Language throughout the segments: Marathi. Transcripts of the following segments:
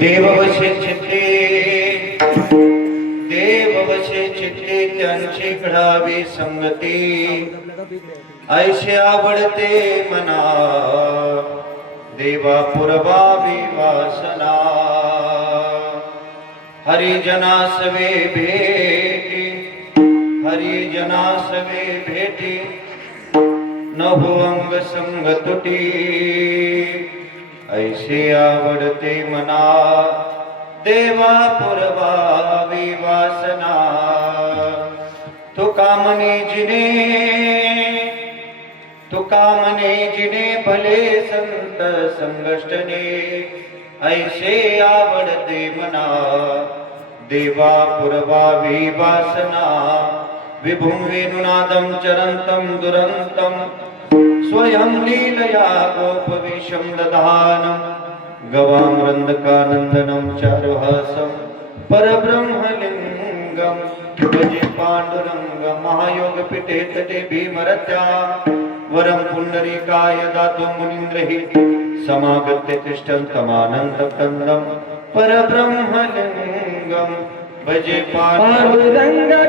देववशे चित्ते त्यांची घडावी संगती ऐशे आवडते मना देवा पुरवावी वासना हरिजनासवे भेटी नभो अंग संग तुटी ऐसे आवडते मना देवा पुरवावी वासना तुका मने जिने भले संत संगष्टने ऐसे आवडते मना देवा पुरवावी वासना विभुं वेणुनादं चरन्तं दुरन्तं स्वयं लीलया गोपविशं दधानं गवामृन्दकानन्दनं चारुहासं परब्रह्मलिङ्गं भजे पाण्डुरङ्गं महायोगपीठे तटे भीमरत्या वरं पुण्डरीकाय दातुं मुनीन्द्रैः समागत्य तिष्ठन्तमानन्दकन्दं परब्रह्मलिङ्गं भजे पाण्डुरङ्गं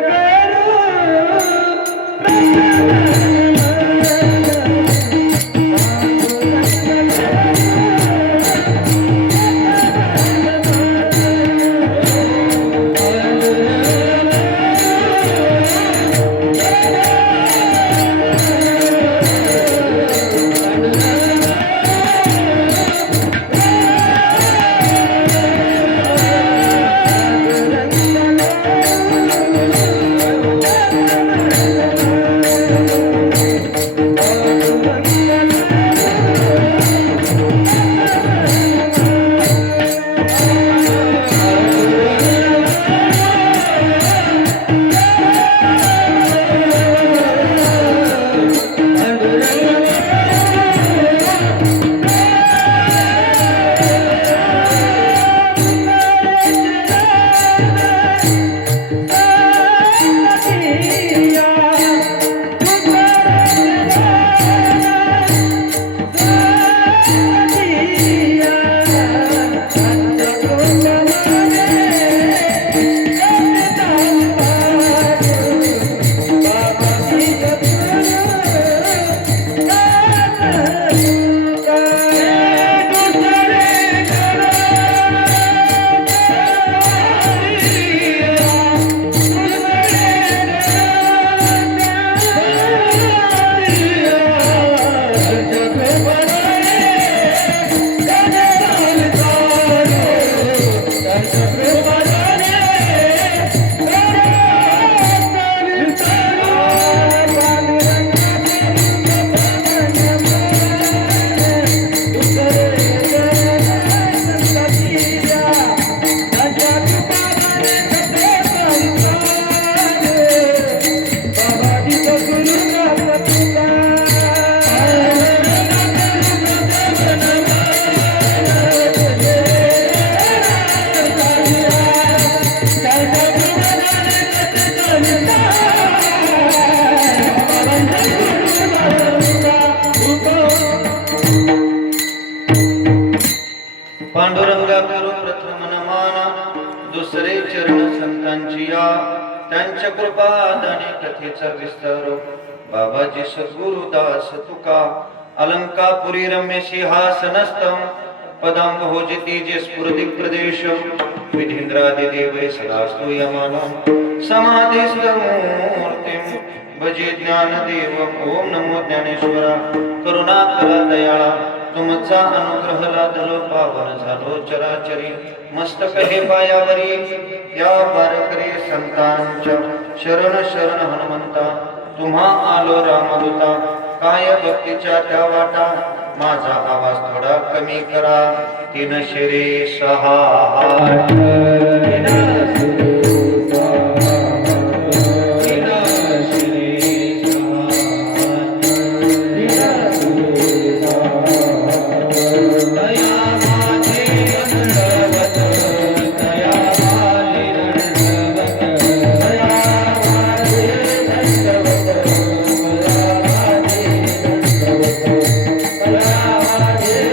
पांडुरंगा करू प्रथम नमान दुसरे चरण संतांची या त्यांच्या कृपादाने कथेचा विस्तार बाबाजी सद्गुरु दास तुका अलंकापुरी रम्य सिंहासनस्थं पदांबोजिती जे स्फुरदिक प्रदेश विधींद्रादि देवै सदास्तु यमानं समाधिस्थमूर्तिं भजे ज्ञानदेव ओम नमो ज्ञानेश्वरा करुणाकरा दयाळा तुमचा अनुग्रह लादलो पावन झालो चराचरी मस्तक हे पायावरी या वारकरी संतांच्या शरण शरण हनुमंता तुम्हा आलो रामदूता काय भक्तीच्या त्या वाटा माझा आवाज थोडा कमी करा तीन शिरे सहा Yeah.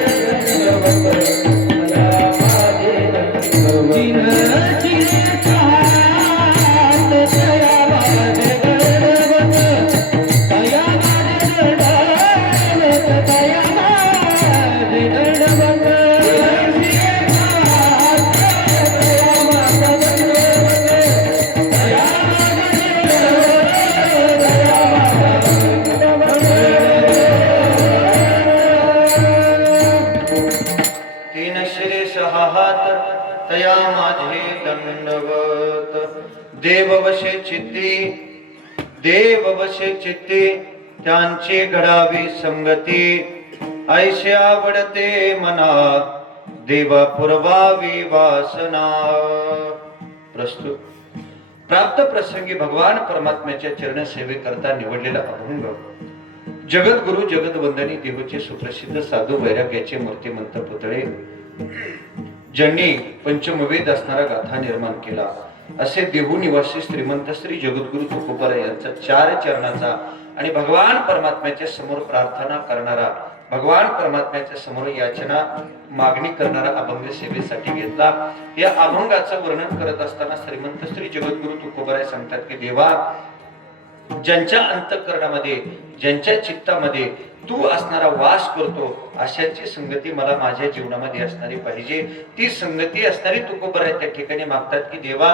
दंडवत देव वशे चित्ती त्यांची घडावी संगती ऐशी आवडते मना देवा पुरवावी वासना. प्रस्तुत प्राप्त प्रसंगी भगवान परमात्म्याच्या चरण सेवेकरता निवडलेला अभंग जगद्गुरु जगदवंदनी देवचे सुप्रसिद्ध साधू वैराग्याचे मूर्तिमंत पुतळे ज्यांनी पंचमवेद असणारा गाथा निर्माण केला असे देहू निवासी श्रीमंत श्री जगद्गुरु तुकोबाराय यांचा 4 चरणाचा आणि भगवान परमात्म्याच्या समोर प्रार्थना करणारा, भगवान परमात्म्याच्या समोर याचना मागणी करणारा अभंग सेवेसाठी घेतला. या अभंगाचं वर्णन करत असताना श्रीमंत श्री जगद्गुरु तुकोबाराय सांगतात की देवा, ज्यांच्या अंतःकरणामध्ये ज्यांच्या चित्तामध्ये तू असणारा वास करतो अशाची संगती मला माझ्या जीवनामध्ये असणारी पाहिजे. ती संगती असणारी तुकोबाराय त्या ठिकाणी मागतात की देवा,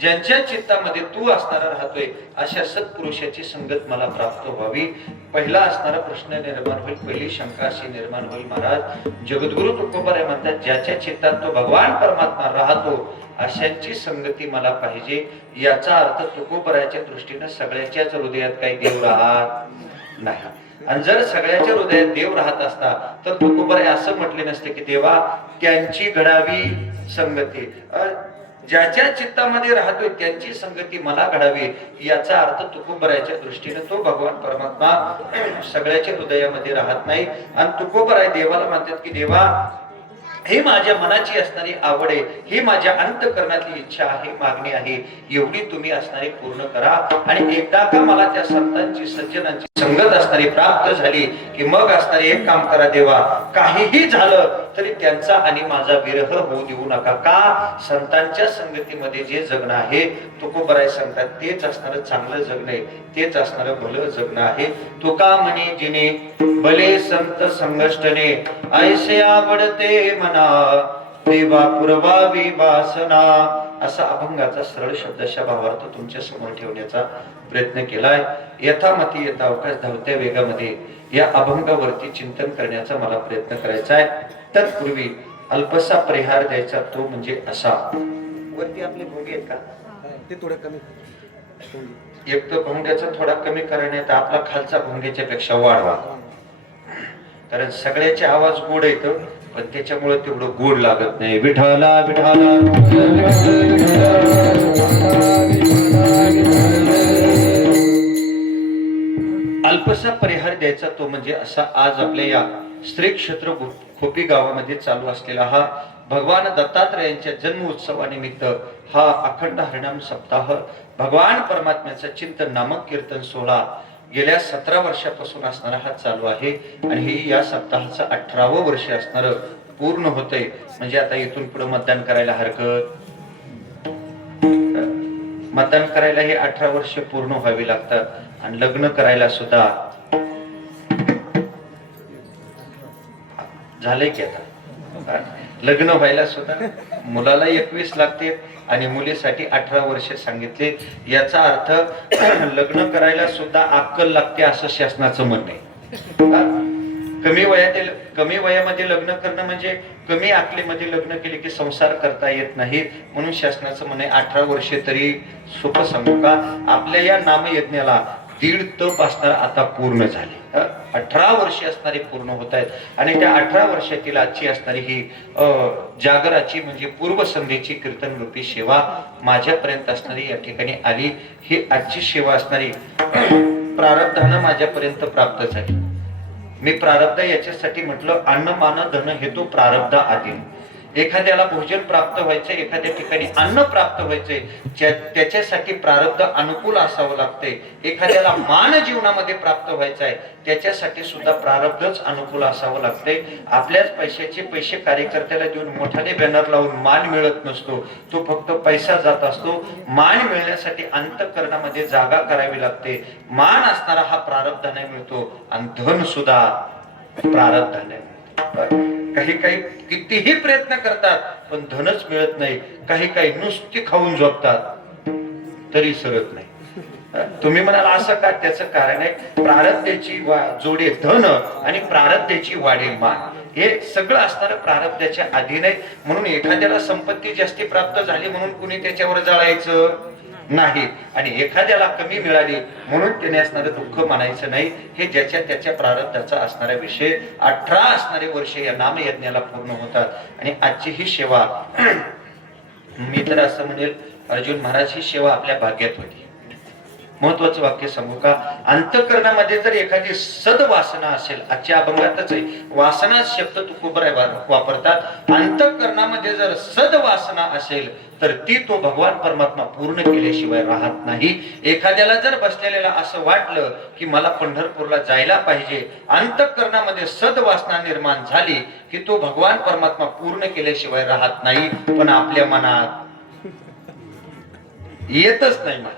ज्यांच्या चित्तामध्ये तू असणारा राहतोय अशा सत्पुरुषाची संगत मला प्राप्त व्हावी. पहिला असणारा प्रश्न निर्माण होईल, पहिली शंका अशी निर्माण होईल. महाराज जगद्गुरु तुकोबाराय म्हणतात ज्याच्या चित्तात तो भगवान परमात्मा राहतो अशांची संगती मला पाहिजे. याचा अर्थ तुकोबारायच्या दृष्टीने सगळ्याच्याच हृदयात काही देव राहत नाही. आणि जर सगळ्याच्या हृदयात देव राहत असता तर तुकोबाराय असं म्हटले नसते की देवा त्यांची घडावी संगती. ज्याच्या चित्तामध्ये राहतोय त्यांची संगती मला घडावी. याचा अर्थ तुकोबारायच्या दृष्टीने तो भगवान परमात्मा सगळ्याच्या हृदयामध्ये राहत नाही. आणि तुकोबाराय देवाला म्हणतात की देवा, हे माझ्या मनाची असणारी आवड आहे, ही माझ्या अंतःकरणातली इच्छा आहे, मागणी आहे, एवढी तुम्ही असणारी पूर्ण करा. आणि एकदा का मला त्या संतांची सज्जनांची संगत असणारी प्राप्त झाली की मग असणारे एक काम करा देवा, काहीही झालं तरी त्यांचा आणि माझा विरह होऊ देऊ नका. का? संतांच्या संगतीमध्ये जे जगणं आहे तुकोबाराय सांगतात तेच असणारं चांगलं जगणं आहे, तेच असणारं भलं जगणं आहे. तुका म्हणे जिने भले संत संगष्टने ऐसे आवडते मना देवा पुरवावी वासना. असा अभंगाचा सरळ शब्दशः भावार्थ तुमच्या समोर ठेवण्याचा प्रयत्न केलाय. यथामती यथा अवकाश धावत्या वेगामध्ये या अभंगावरती चिंतन करण्याचा मला प्रयत्न करायचा आहे. तत्पूर्वी अल्पसा परिहार द्यायचा, तो म्हणजे असा. वरती आपले भोंगे आहेत का ते थोडं कमी, एक तर भोंग्याचा थोडा कमी करण्यात आपला खालचा भोंग्याच्या पेक्षा वाढवा, कारण सगळ्याचे आवाज गोड येतो पण त्याच्यामुळे तेवढं गोड लागत नाही. विठाला विठाला अल्पसा परिहार द्यायचा, तो म्हणजे असा. आज आपल्या या श्री क्षेत्र खोपी गावामध्ये चालू असलेला हा भगवान दत्तात्रयांच्या जन्म उत्सवानिमित्त हा अखंड हरिनाम सप्ताह, भगवान परमात्म्याचा चिंतन नामक कीर्तन सोहळा गेल्या 17 वर्षापासून असणारा हा चालू आहे. आणि ही या सप्ताहाचं 18वं वर्ष असणार पूर्ण होतंय. म्हणजे आता इथून पुढे मतदान करायला हरकत, मतदान करायला हे 18 वर्ष पूर्ण व्हावी लागतात. आणि लग्न करायला सुद्धा झालंय की आता लग्न व्हायला सुद्धा मुलाला 21 लागते आणि मुलीसाठी 18 वर्ष सांगितले. याचा अर्थ लग्न करायला सुद्धा अक्कल लागते असं शासनाचं म्हणणं आहे. कमी वयामध्ये लग्न करणं म्हणजे कमी अकलेमध्ये लग्न केले की संसार करता येत नाही. म्हणून शासनाचं म्हणणं आहे 18 वर्षे तरी. सोपं सांगू का, आपल्या या नामयज्ञाला 1.5 तप असणार आता पूर्ण झाले. 18 वर्षे असणारी पूर्ण होत आहेत. आणि त्या 18 वर्षातील आजची असणारी ही जागराची म्हणजे पूर्वसंध्येची कीर्तन रूपी सेवा माझ्यापर्यंत असणारी या ठिकाणी आली. ही आजची सेवा असणारी प्रारब्धानं माझ्यापर्यंत प्राप्त झाली. मी प्रारब्ध याच्यासाठी म्हटलं, अन्न मान धन हे तो प्रारब्ध आधी. एखाद्याला भोजन प्राप्त व्हायचंय, एखाद्या ठिकाणी अन्न प्राप्त व्हायचंय, त्याच्यासाठी प्रारब्ध अनुकूल असावं लागतंय. एखाद्याला मान जीवनामध्ये प्राप्त व्हायचा आहे त्याच्यासाठी सुद्धा प्रारब्धच अनुकूल असावं लागतंय. आपल्याच पैसे कार्यकर्त्याला देऊन मोठ्याने बॅनर लावून मान मिळत नसतो, तो फक्त पैसा जात असतो. मान मिळण्यासाठी अंतःकरणामध्ये जागा करावी लागते. मान असणारा हा प्रारब्धाने मिळतो आणि धन सुद्धा प्रारब्धाने मिळतो. काही कितीही प्रयत्न करतात पण धनच मिळत नाही. काही नुसती खाऊन झोपतात तरी सरत नाही. तुम्ही म्हणाल असं का? त्याचं कारण आहे प्रारब्धाची जोडे धन आणि प्रारब्धाची वाढे मान. हे सगळं असणारं प्रारब्धाच्या अधीन आहे. म्हणून एखाद्याला संपत्ती जास्ती प्राप्त झाली म्हणून कुणी त्याच्यावर जळायचं नाही, आणि एखाद्याला कमी मिळाली म्हणून त्याने असणारं दुःख मानायचं नाही. हे ज्याच्या त्याच्या प्रारब्धाचा असणारा विषय. 18 असणारे वर्ष या नामयज्ञाला पूर्ण होतात. आणि आजची ही सेवा मी तर असं म्हणेल, अर्जुन महाराज, ही सेवा आपल्या भाग्यात होती. महत्वाचं वाक्य सांगू का? अंतःकरणामध्ये जर एखादी सद्वासना असेल, आजच्या अभंगातच आहे, वासना शब्द तुकोबराय वापरतात. अंतःकरणामध्ये जर सद्वासना असेल तर ती तो भगवान परमात्मा पूर्ण केल्याशिवाय राहत नाही. एखाद्याला जर बसलेल्याला असं वाटलं की मला पंढरपूरला जायला पाहिजे, अंतःकरणामध्ये सद्वासना निर्माण झाली की तो भगवान परमात्मा पूर्ण केल्याशिवाय राहत नाही. पण आपल्या मनात येतच नाही. मला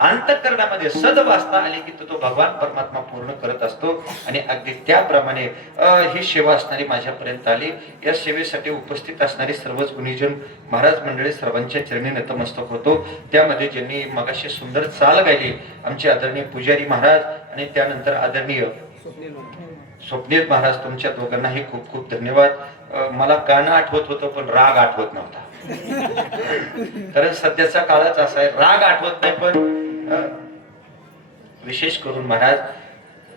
अंतःकरणामध्ये सद्वासना आली की तो भगवान परमात्मा पूर्ण करत असतो. आणि अगदी त्याप्रमाणे ही सेवा असणारी माझ्यापर्यंत आली. या सेवेसाठी उपस्थित असणारी सर्वच गुणीजन महाराज मंडळी सर्वांच्या चरणी नतमस्तक होतो. त्यामध्ये ज्यांनी मगाशी सुंदर चाल गायली आमचे आदरणीय पुजारी महाराज आणि त्यानंतर आदरणीय स्वप्नील महाराज, तुमच्या दोघांनाही खूप खूप धन्यवाद. मला गाणं आठवत होतं पण राग आठवत नव्हता. कारण सध्याचा काळच असा आहे, राग आठवत नाही. पण विशेष करून महाराज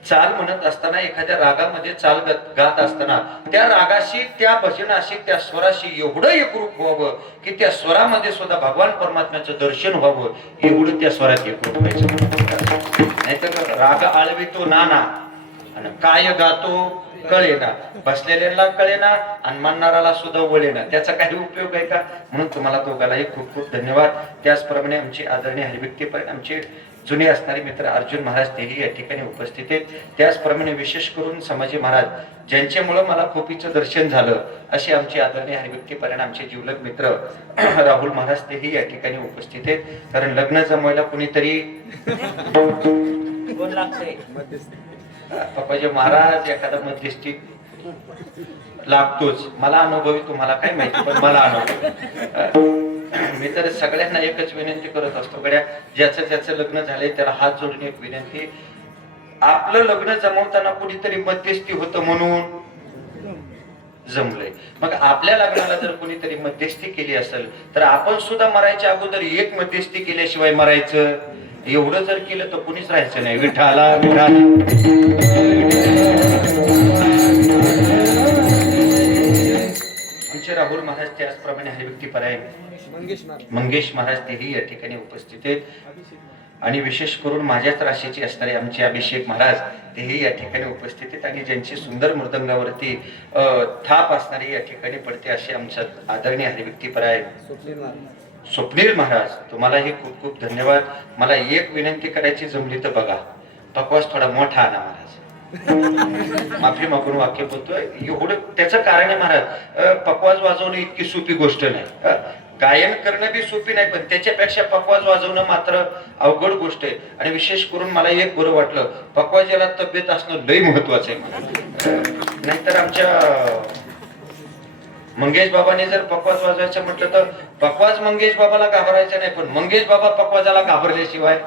चाल म्हणत असताना, एखाद्या रागामध्ये चाल गात असताना त्या रागाशी, त्या भजनाशी, त्या स्वराशी एवढं एकरूप व्हावं की त्या स्वरामध्ये सुद्धा भगवान परमात्म्याचं दर्शन व्हावं, एवढं त्या स्वरात एकरूप व्हायचं. नाहीतर राग आळवितो नाना आणि काय गातो कळेना, बसलेल्याला कळेना आणि म्हणणाराला सुद्धा वळेना, त्याचा काही उपयोग आहे का? म्हणून तुम्हाला दोघांनाही खूप खूप धन्यवाद. त्याचप्रमाणे आमचे आदरणीय हरिभक्तीपर्यंत आमचे जुने असणारे मित्र अर्जुन महाराज तेही या ठिकाणी उपस्थित आहेत. त्याचप्रमाणे विशेष करून समाजी महाराज, ज्यांच्यामुळं मला खोपीचं दर्शन झालं, असे आमचे आदरणीय हरिभक्तीपर्यंत आमचे जीवलग मित्र राहुल महाराज तेही या ठिकाणी उपस्थित आहेत. कारण लग्न जमवायला कुणीतरी पप्पाजी महाराज एखादा मध्यस्थी लागतोच. मला अनुभवी, तुम्हाला काय माहिती, पण मला अनुभव. मी तर सगळ्यांना एकच विनंती करत असतो, गड्या ज्याचं ज्याचं लग्न झालंय त्याला हात जोडून एक विनंती, आपलं लग्न जमवताना कुणीतरी मध्यस्थी होतं म्हणून जमलंय. मग आपल्या लग्नाला जर कुणीतरी मध्यस्थी केली असेल तर आपण सुद्धा मरायच्या अगोदर एक मध्यस्थी केल्याशिवाय मरायचं. एवढं जर केलं तर कुणीच राहायचं नाही. विठाला विठाला. आमचे राहुल महाराज त्याचप्रमाणे हरिभक्तीपरायण मंगेश महाराज तेही या ठिकाणी उपस्थित आहेत. आणि विशेष करून माझ्याच राशीचे असणारे आमचे अभिषेक महाराज तेही या ठिकाणी उपस्थित आहेत. आणि ज्यांची सुंदर मृदंगावरती थाप असणारी या ठिकाणी पडते असे आमच्या आदरणीय हरिभक्तीपरायण स्वप्नील महाराज, तुम्हालाही खूप खूप धन्यवाद. मला एक विनंती करायची जमली तर बघा, पकवास थोडा मोठा आणा महाराज. माफी मागून वाक्य बोलतोय एवढं, त्याचं कारण आहे महाराज, पकवाज वाजवणं इतकी सोपी गोष्ट नाही. गायन करणं बी सोपी नाही, पण त्याच्यापेक्षा पकवाज वाजवणं मात्र अवघड गोष्ट आहे. आणि विशेष करून मला एक बरं वाटलं, पकवाजाला तब्येत असणं लय महत्वाचं आहे मला. नाहीतर आमच्या मंगेश बाबाने जर पकवाज वाजवायचं म्हटलं तर पकवाज मंगेश बाबाला घाबरायचं नाही, पण मंगेश बाबा पकवाजाला घाबरल्याशिवाय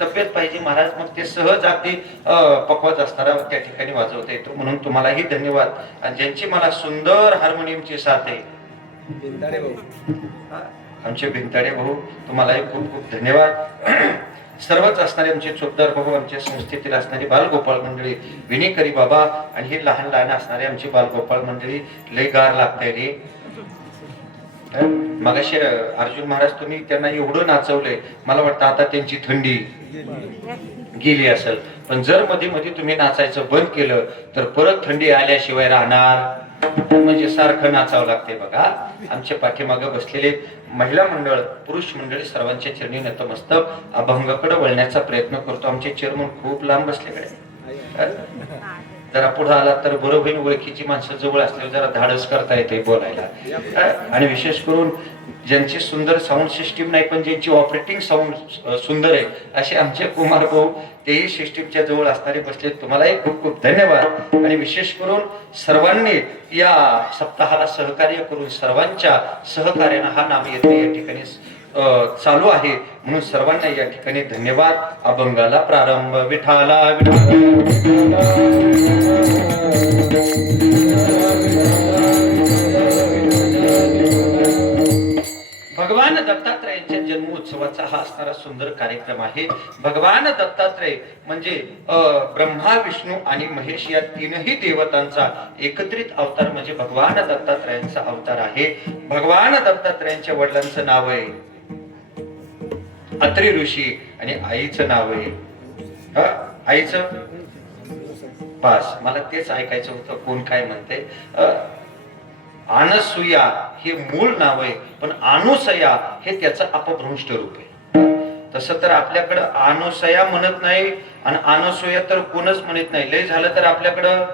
तब्येत पाहिजे महाराज. मग ते सहज अगदी पकवाज असणारा त्या ठिकाणी वाजवता येतो. म्हणून तुम्हालाही धन्यवाद. आणि ज्यांची मला सुंदर हार्मोनियमची साथ आहे आमचे भिंताडे भाऊ, तुम्हालाही खूप खूप धन्यवाद. सर्वच असणारे आमचे चोपदार भाऊ, आमच्या संस्थेतील असणारी बालगोपाळ मंडळी, विनेकरी बाबा, आणि हे लहान लहान असणारे आमची बालगोपाळ मंडळी, लय गार लागतंय रे. मगाशी अर्जुन महाराज तुम्ही त्यांना एवढं नाचवलंय, मला वाटतं आता त्यांची थंडी गेली असेल. पण जर मध्ये मध्ये तुम्ही नाचायचं बंद केलं तर परत थंडी आल्याशिवाय राहणार, म्हणजे सारखं नाचावं लागते. बघा आमच्या पाठीमागे बसलेले महिला मंडळ, पुरुष मंडळी सर्वांच्या चरणी नतमस्तक. अभंगाकडे वळण्याचा प्रयत्न करतो. आमचे चेअरमन खूप लांब बसलेकडे, जरा पुढे आला तर बरं होईल. ओळखीची माणसं जवळ असल्यावर जरा धाडस करता येते बोलायला. आणि विशेष करून ज्यांची सुंदर साऊंड सिस्टीम नाही पण ज्यांची ऑपरेटिंग साऊंड सुंदर आहे असे आमचे कुमार भाऊ, तेही सिस्टीमच्या जवळ असणारे बसले. तुम्हालाही खूप खूप धन्यवाद. आणि विशेष करून सर्वांनी या सप्ताहाला सहकार्य करून सर्वांच्या सहकार्यानं हा नामयज्ञ या ठिकाणी चालू आहे. म्हणून सर्वांना या ठिकाणी धन्यवाद. अभंगाला प्रारंभ. विठाला विठाला. उत्सवाचा हा असणारा सुंदर कार्यक्रम आहे. भगवान दत्तात्रय म्हणजे ब्रह्मा विष्णू आणि महेश या तीनही देवतांचा एकत्रित अवतार म्हणजे भगवान दत्तात्रयांचा अवतार आहे. भगवान दत्तात्रयांच्या वडिलांचं नाव आहे अत्रि ऋषी आणि आईचं नाव आहे आईचं पास. मला तेच ऐकायचं होतं कोण काय म्हणते. अनसूया हे मूळ नाव आहे पण अनुसया हे त्याचं अपभ्रंश रूप आहे. तसं तर आपल्याकडं अनुसया म्हणत नाही आणि अनुसूया तर कोणच म्हणत नाही. लय झालं तर आपल्याकडं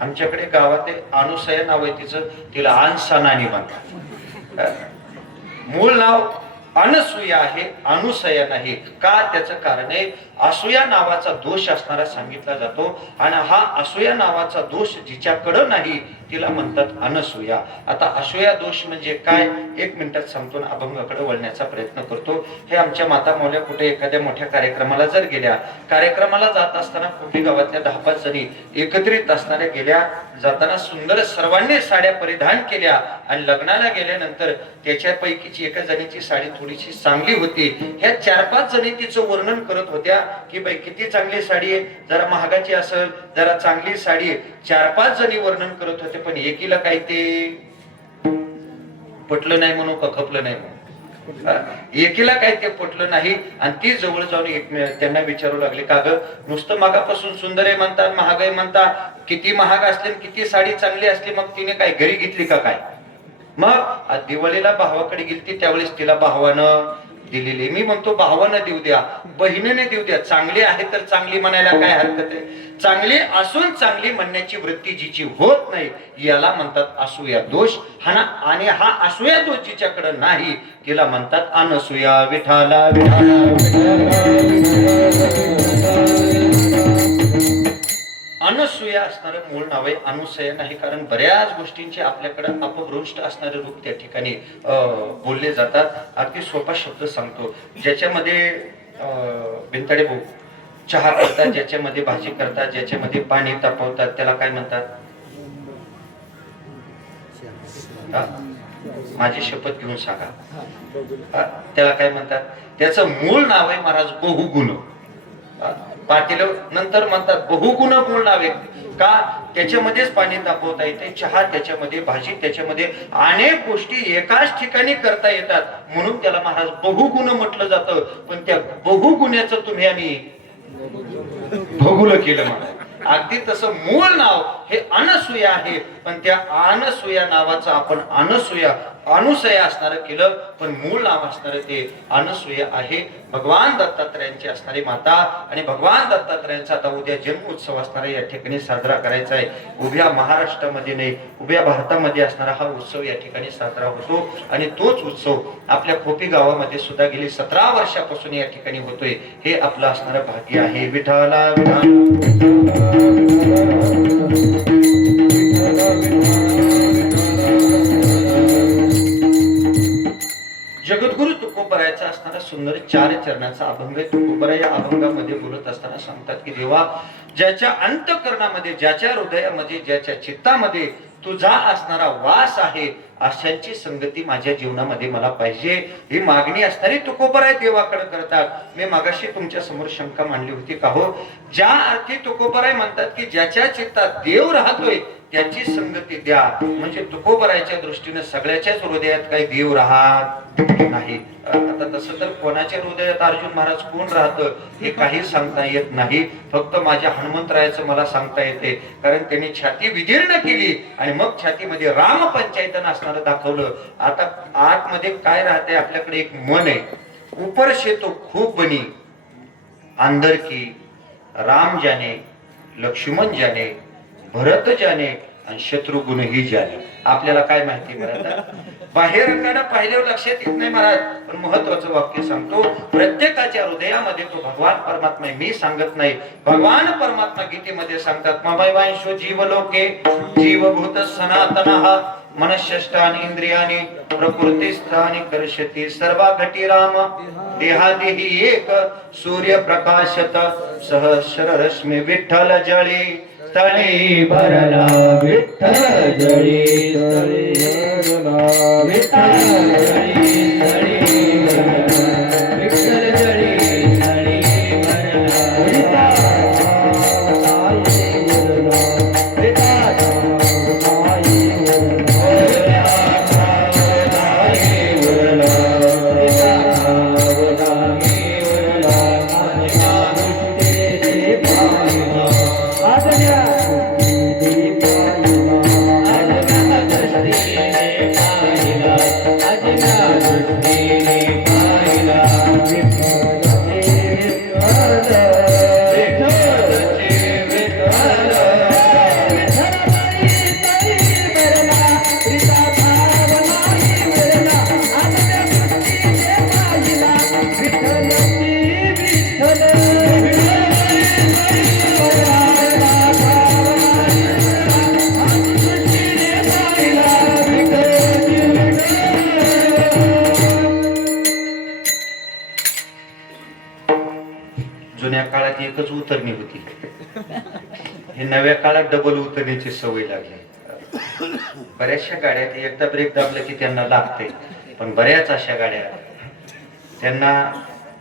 आमच्याकडे गावात अनुसया नाव आहे तिचं, तिला अनसनानी म्हणतात. मूळ नाव अनसूया आहे, अनुसया नाही. का? त्याचं कारण आहे असूया नावाचा दोष असणारा सांगितला जातो आणि हा असूया नावाचा दोष जिच्याकडं नाही तिला म्हणतात अनसूया. आता असूया दोष म्हणजे काय 1 मिनिटात सांगतो, अभंगाकडे वळण्याचा प्रयत्न करतो. हे आमच्या माता मौल्या कुठे एखाद्या मोठ्या कार्यक्रमाला जर गेल्या, कार्यक्रमाला जात असताना कुठे गावातल्या 10-5 जणी एकत्रित असणाऱ्या गेल्या, जाताना सुंदर सर्वांनी साड्या परिधान केल्या आणि लग्नाला गेल्यानंतर त्याच्यापैकीची एका जणीची साडी थोडीशी चांगली होती. ह्या 4-5 जणी तिचं वर्णन करत होत्या की बाई किती चांगली साडी आहे, जरा महागाची असेल, जरा चांगली साडी आहे. 4-5 जणी वर्णन करत होते पण एकीला काय ते पटलं नाही म्हणून का खपलं नाही म्हणून, एकीला काय ते पटलं नाही आणि ती जवळ जाऊन त्यांना विचारू लागली का ग नुसतं मागापासून सुंदर आहे म्हणतात, महाग आहे म्हणतात, किती महाग असले किती साडी चांगली असली मग तिने काय घरी घेतली का काय. मग दिवाळीला भावाकडे गेली त्यावेळेस तिला भावानं दिलेली. मी म्हणतो भावानं देऊ द्या, बहिणीने देऊ द्या, चांगली आहे तर चांगली म्हणायला काय हरकत आहे. चांगली असून चांगली म्हणण्याची वृत्ती जिची होत नाही याला म्हणतात असूया दोष. आणि हा असूया दोष जिच्याकडे नाही तिला म्हणतात अनसूया. विठाला अनसूया असणारं मूळ नाव आहे, अनुसया नाही. कारण बऱ्याच गोष्टींचे आपल्याकडे अपभ्रंश असणारे रूप त्या ठिकाणी बोलले जातात. अगदी सोपा शब्द सांगतो, ज्याच्यामध्ये बिनताडे भाऊ चहा करतात, ज्याच्यामध्ये भाजी करतात, ज्याच्यामध्ये पाणी तापवतात त्याला काय म्हणतात. माझी शपथ घेऊन सांगा त्याला काय म्हणतात. त्याचं मूळ नाव आहे महाराज बहुगुण. पाटील नंतर म्हणतात बहुगुण मूळ नाव आहे. का? त्याच्यामध्येच पाणी तापवता येते, चहा त्याच्यामध्ये, भाजी त्याच्यामध्ये, अनेक गोष्टी एकाच ठिकाणी करता येतात म्हणून त्याला महाराज बहुगुण म्हटलं जातं. पण त्या बहुगुण्याचं तुम्ही आणि भगुल केलं म्हणा. अगदी तसं मूळ नाव हे अनसूया आहे पण त्या अनसूया नावाचं आपण अनुसया असणार केलं पण मूळ नाव असणार ते अनसूया आहे. भगवान दत्तात्रयांची असणारी माता आणि भगवान दत्तात्रयांचा आता उद्या जन्म उत्सव असणारा या ठिकाणी साजरा करायचा आहे. उभ्या महाराष्ट्रामध्ये नाही उभ्या भारतामध्ये असणारा हा उत्सव या ठिकाणी साजरा होतो आणि तोच उत्सव आपल्या खोपी गावामध्ये सुद्धा गेली 17 वर्षापासून या ठिकाणी होतोय. हे आपलं असणारं भाग्य आहे. विठाला जगद्गुरु तुकोबरायचा असणारा सुंदर 4 चरणाचा अभंग आहे. तुकोबराय या अभंगामध्ये बोलत असताना सांगतात की देवा, ज्याच्या अंतःकरणामध्ये, ज्याच्या हृदयामध्ये, ज्याच्या चित्तामध्ये तुझा असणारा वास आहे अशांची संगती माझ्या जीवनामध्ये मला पाहिजे. ही मागणी असणारी तुकोबराय देवाकडे करतात. मी मागाशी तुमच्या समोर शंका मांडली होती का हो, ज्या अर्थी तुकोबराय म्हणतात की ज्याच्या चित्तात देव राहतोय त्याची संगती द्या. म्हणजे तुकोबरायच्या दृष्टीने सगळ्याच्याच हृदयात काही देव राहत नाही. आता तसं तर कोणाच्या हृदयात अर्जुन महाराज कोण राहतं हे काही सांगता येत नाही. फक्त माझ्या हनुमंतरायाचं मला सांगता येते, कारण त्यांनी छाती विदीर्ण केली आणि मग छातीमध्ये राम पंचायतन असणारं दाखवलं. आता आतमध्ये काय राहते, आपल्याकडे एक मन आहे, ऊपर से तो खूप बनी अंदर की राम जाने, लक्ष्मण जाने, भरत जाने आणि शत्रुघ्न ही जाने. आपल्याला काय माहिती महाराज, बाहेरकडे पाहिल्यावर लक्षात येत नाही महाराज, पण महत्वाचं वाक्य सांगतो. प्रत्येकाच्या हृदयामध्ये तो भगवान परमात्मा आहे. मी सांगत नाही, भगवान परमात्मा गीतेमध्ये सांगतात ममैवांशो जीवलोके जीवभूत सनातनः मनश्चष्टानि इंद्रियाणि प्रकृतिस्थानि कर्षति सर्वा घटी राम देहादेहि एक सूर्य प्रकाशत सहस्र रश्मी विठ्ठल जळी तळी भरला विठ्ठल जळी तळी भरला विठ्ठल जळी तळी भरला उतरणी होती. हे नव्या काळात डबल उतरण्याची सवय लागली. बऱ्याचशा गाड्या एकदा ब्रेक दाबलं की त्यांना लागते, पण बऱ्याच अशा गाड्या त्यांना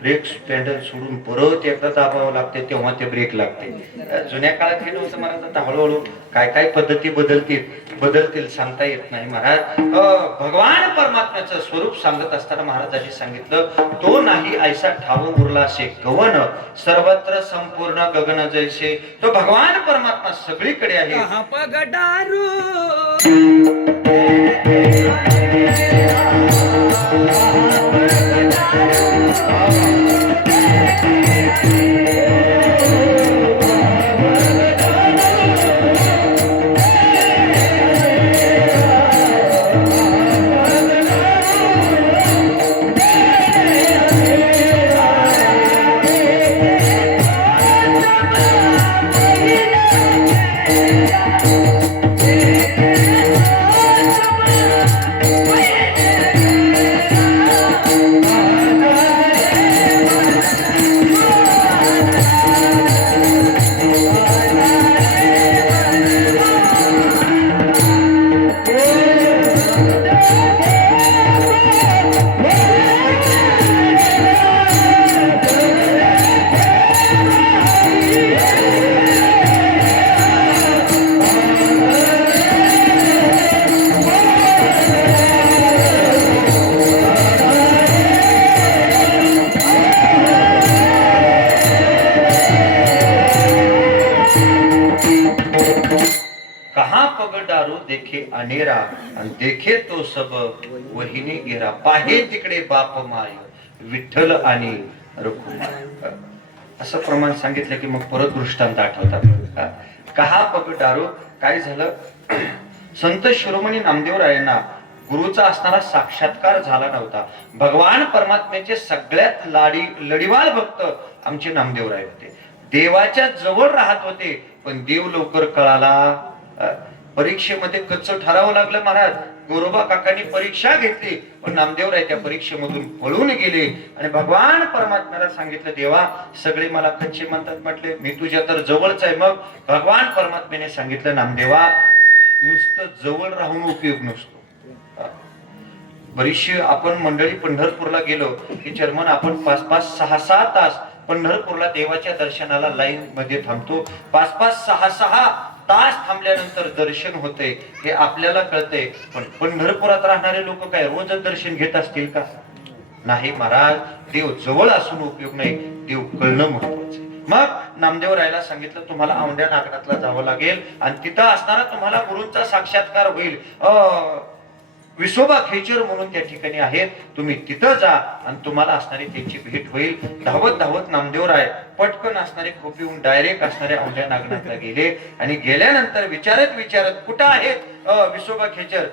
ब्रेक पॅडल सोडून परत एकदा दाबावं लागते तेव्हा ते ब्रेक लागते. जुन्या काळात हे नव्हतं महाराज. आता हळूहळू काय काय पद्धती बदलतील सांगता येत नाही महाराज. भगवान परमात्म्याचं स्वरूप सांगत असताना महाराजांनी सांगितलं, तो नाही ऐसा ठाव उरला से गवन सर्वत्र संपूर्ण गगन जैसे. तो भगवान परमात्मा सगळीकडे आहे. देखे अनेरा आणि देखे तो सब वहिनी गेरा. पाहे तिकडे बाप माय विठ्ठल आणि रखुमाई. असं प्रमाण सांगितलं की मग परत दृष्टांत आठवतात. कहा पग दारू. काय झालं, संत शिरोमणी नामदेवरायांना गुरुचा असताना साक्षात्कार झाला नव्हता. भगवान परमात्म्याचे सगळ्यात लढीवाल भक्त आमचे नामदेवराय होते. देवाच्या जवळ राहत होते, पण देव लवकर कळाला. परीक्षेमध्ये कच्च ठरावं लागलं महाराज. गोरोबा काकांनी परीक्षा घेतली, पण नामदेवराय त्या परीक्षेमधून पळून गेले आणि भगवान परमात्म्याला सांगितलं, देवा सगळे मला कच्चे म्हणतात. म्हटले मी तुझ्या तर जवळच आहे. मग भगवान परमात्म्याने सांगितलं, नामदेवा नुसतं जवळ राहून उपयोग नसतो. बरीचशी आपण मंडळी पंढरपूरला गेलो की चर्मन आपण 5-5, 6-6 तास पंढरपूरला देवाच्या दर्शनाला लाईन मध्ये थांबतो. 5-5, 6-6 तास थांबल्यानंतर दर्शन होते हे आपल्याला कळतंय. पण पंढरपुरात राहणारे लोक काय रोज दर्शन घेत असतील का? नाही महाराज. देव जवळ असून उपयोग नाही, देव कळणं महत्वाचं. मग नामदेवरायला सांगितलं, तुम्हाला औंढ्या नागनाथला जावं लागेल आणि तिथं असताना तुम्हाला गुरूंचा साक्षात्कार होईल. विसोबा खेचर म्हणून त्या ठिकाणी आहेत, तुम्ही तिथं जा आणि तुम्हाला असणारी त्यांची भेट होईल. धावत धावत नामदेवराय पटकन असणारे खोपीहून डायरेक्ट असणाऱ्या औंढ्या नागनाथला गेले आणि गेल्यानंतर विचारत कुठं आहेत विसोबा खेचर.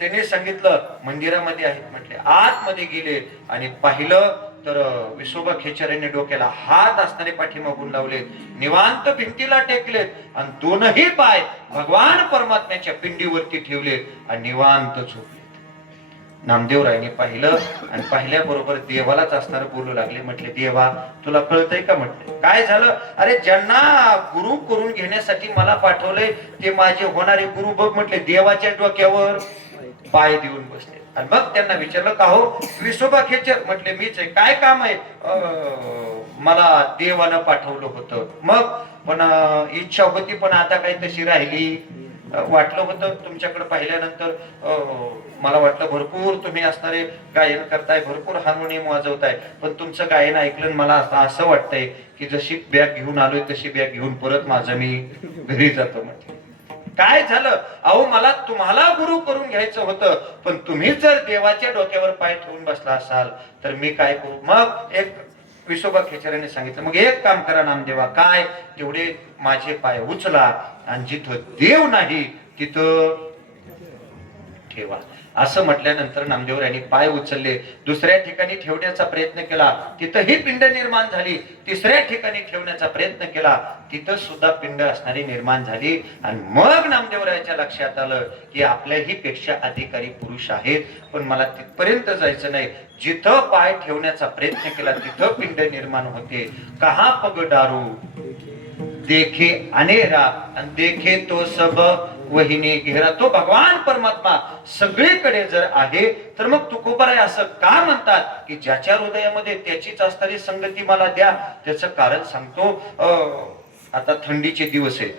त्यांनी सांगितलं मंदिरामध्ये आहेत. म्हटले आतमध्ये गेले आणि पाहिलं तर विसोबा खेचरांनी डोक्याला हात असणारे पाठीमागून लावले, निवांत भिंतीला टेकलेत आणि दोनही पाय भगवान परमात्म्याच्या पिंडीवरती ठेवले आणि निवांत झोपले. नामदेवरायने पाहिलं आणि पाहिल्याबरोबर देवालाच असणार बोलू लागले. म्हटले, देवा तुला कळतंय का? म्हटले, काय झालं? अरे ज्यांना गुरु करून घेण्यासाठी मला पाठवलंय ते माझे होणारे गुरु बघ. म्हटले, देवाच्या डोक्यावर पाय देऊन बसले. आणि मग त्यांना विचारलं, का हो विसोबा खेचर? म्हटले, मीच आहे. काय काम आहे? मला देवानं पाठवलं होतं. मग पण इच्छा होती, पण आता काही तशी राहिली. वाटलं होतं तुमच्याकडे पाहिल्यानंतर मला वाटलं भरपूर तुम्ही असणारे गायन करताय, भरपूर हार्मोनियम वाजवताय, पण तुमचं गायन ऐकलं मला असं वाटतंय की जशी बॅग घेऊन आलोय तशी बॅग घेऊन परत माझं मी घरी जातो. म्हटलं, काय झालं? अहो मला तुम्हाला गुरु करून घ्यायचं होतं, पण तुम्ही जर देवाच्या डोक्यावर पाय ठेवून बसला असाल तर मी काय करू? मग एक विसोबा खेचराने सांगितलं, मग एक काम करा नामदेवा. काय? तेवढे माझे पाय उचला आणि जिथं देव नाही तिथं ठेवा. असं म्हटल्यानंतर नामदेवरायांनी पाय उचलले, दुसऱ्या ठिकाणी ठेवण्याचा प्रयत्न केला, तिथंही पिंड निर्माण झाली. तिसऱ्या ठिकाणी ठेवण्याचा प्रयत्न केला, तिथं सुद्धा पिंड असणारी निर्माण झाली. आणि मग नामदेवरायाच्या लक्षात आलं की आपल्याही पेक्षा अधिकारी पुरुष आहेत, पण मला तिथपर्यंत जायचं नाही. जिथं पाय ठेवण्याचा प्रयत्न केला तिथं पिंड निर्माण होते. कहा पग डारू देखे अनेरा, देखे तो सब वहिनी घेरा. तो भगवान परमात्मा सगळीकडे जर आहे तर मग तुकोबाराय असं का म्हणतात की ज्याच्या हृदयामध्ये त्याचीच असणारी संगती मला द्या. त्याचं कारण सांगतो. आता थंडीचे दिवस आहेत.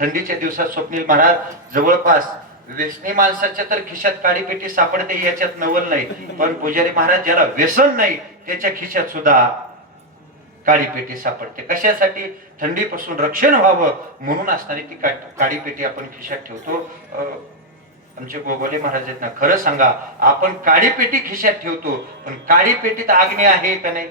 थंडीच्या दिवसात स्वप्नील महाराज जवळपास व्यसनी माणसाच्या तर खिशात काडीपेटी सापडते याच्यात नवल नाही, पण पुजारी महाराज ज्याला व्यसन नाही त्याच्या खिशात सुद्धा काडीपेटी सापडते. कशासाठी? थंडीपासून रक्षण व्हावं म्हणून असणारी ती काडीपेटी आपण खिशात ठेवतो. आमचे गोगोले महाराज आहेत ना, खरं सांगा, आपण काडीपेटी खिशात ठेवतो, पण काडीपेटीत अग्नी आहे का नाही?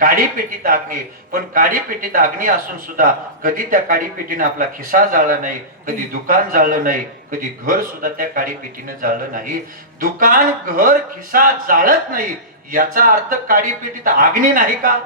काडीपेटीत अग्नी, पण काडीपेटीत अग्नी असून सुद्धा कधी त्या काडीपेटीने आपला खिसा जाळला नाही, कधी दुकान जाळलं नाही, कधी घर सुद्धा त्या काडीपेटीने जाळलं नाही. दुकान, घर, खिसा जाळत नाही याचा अर्थ काडीपेटीत अग्नी नाही का?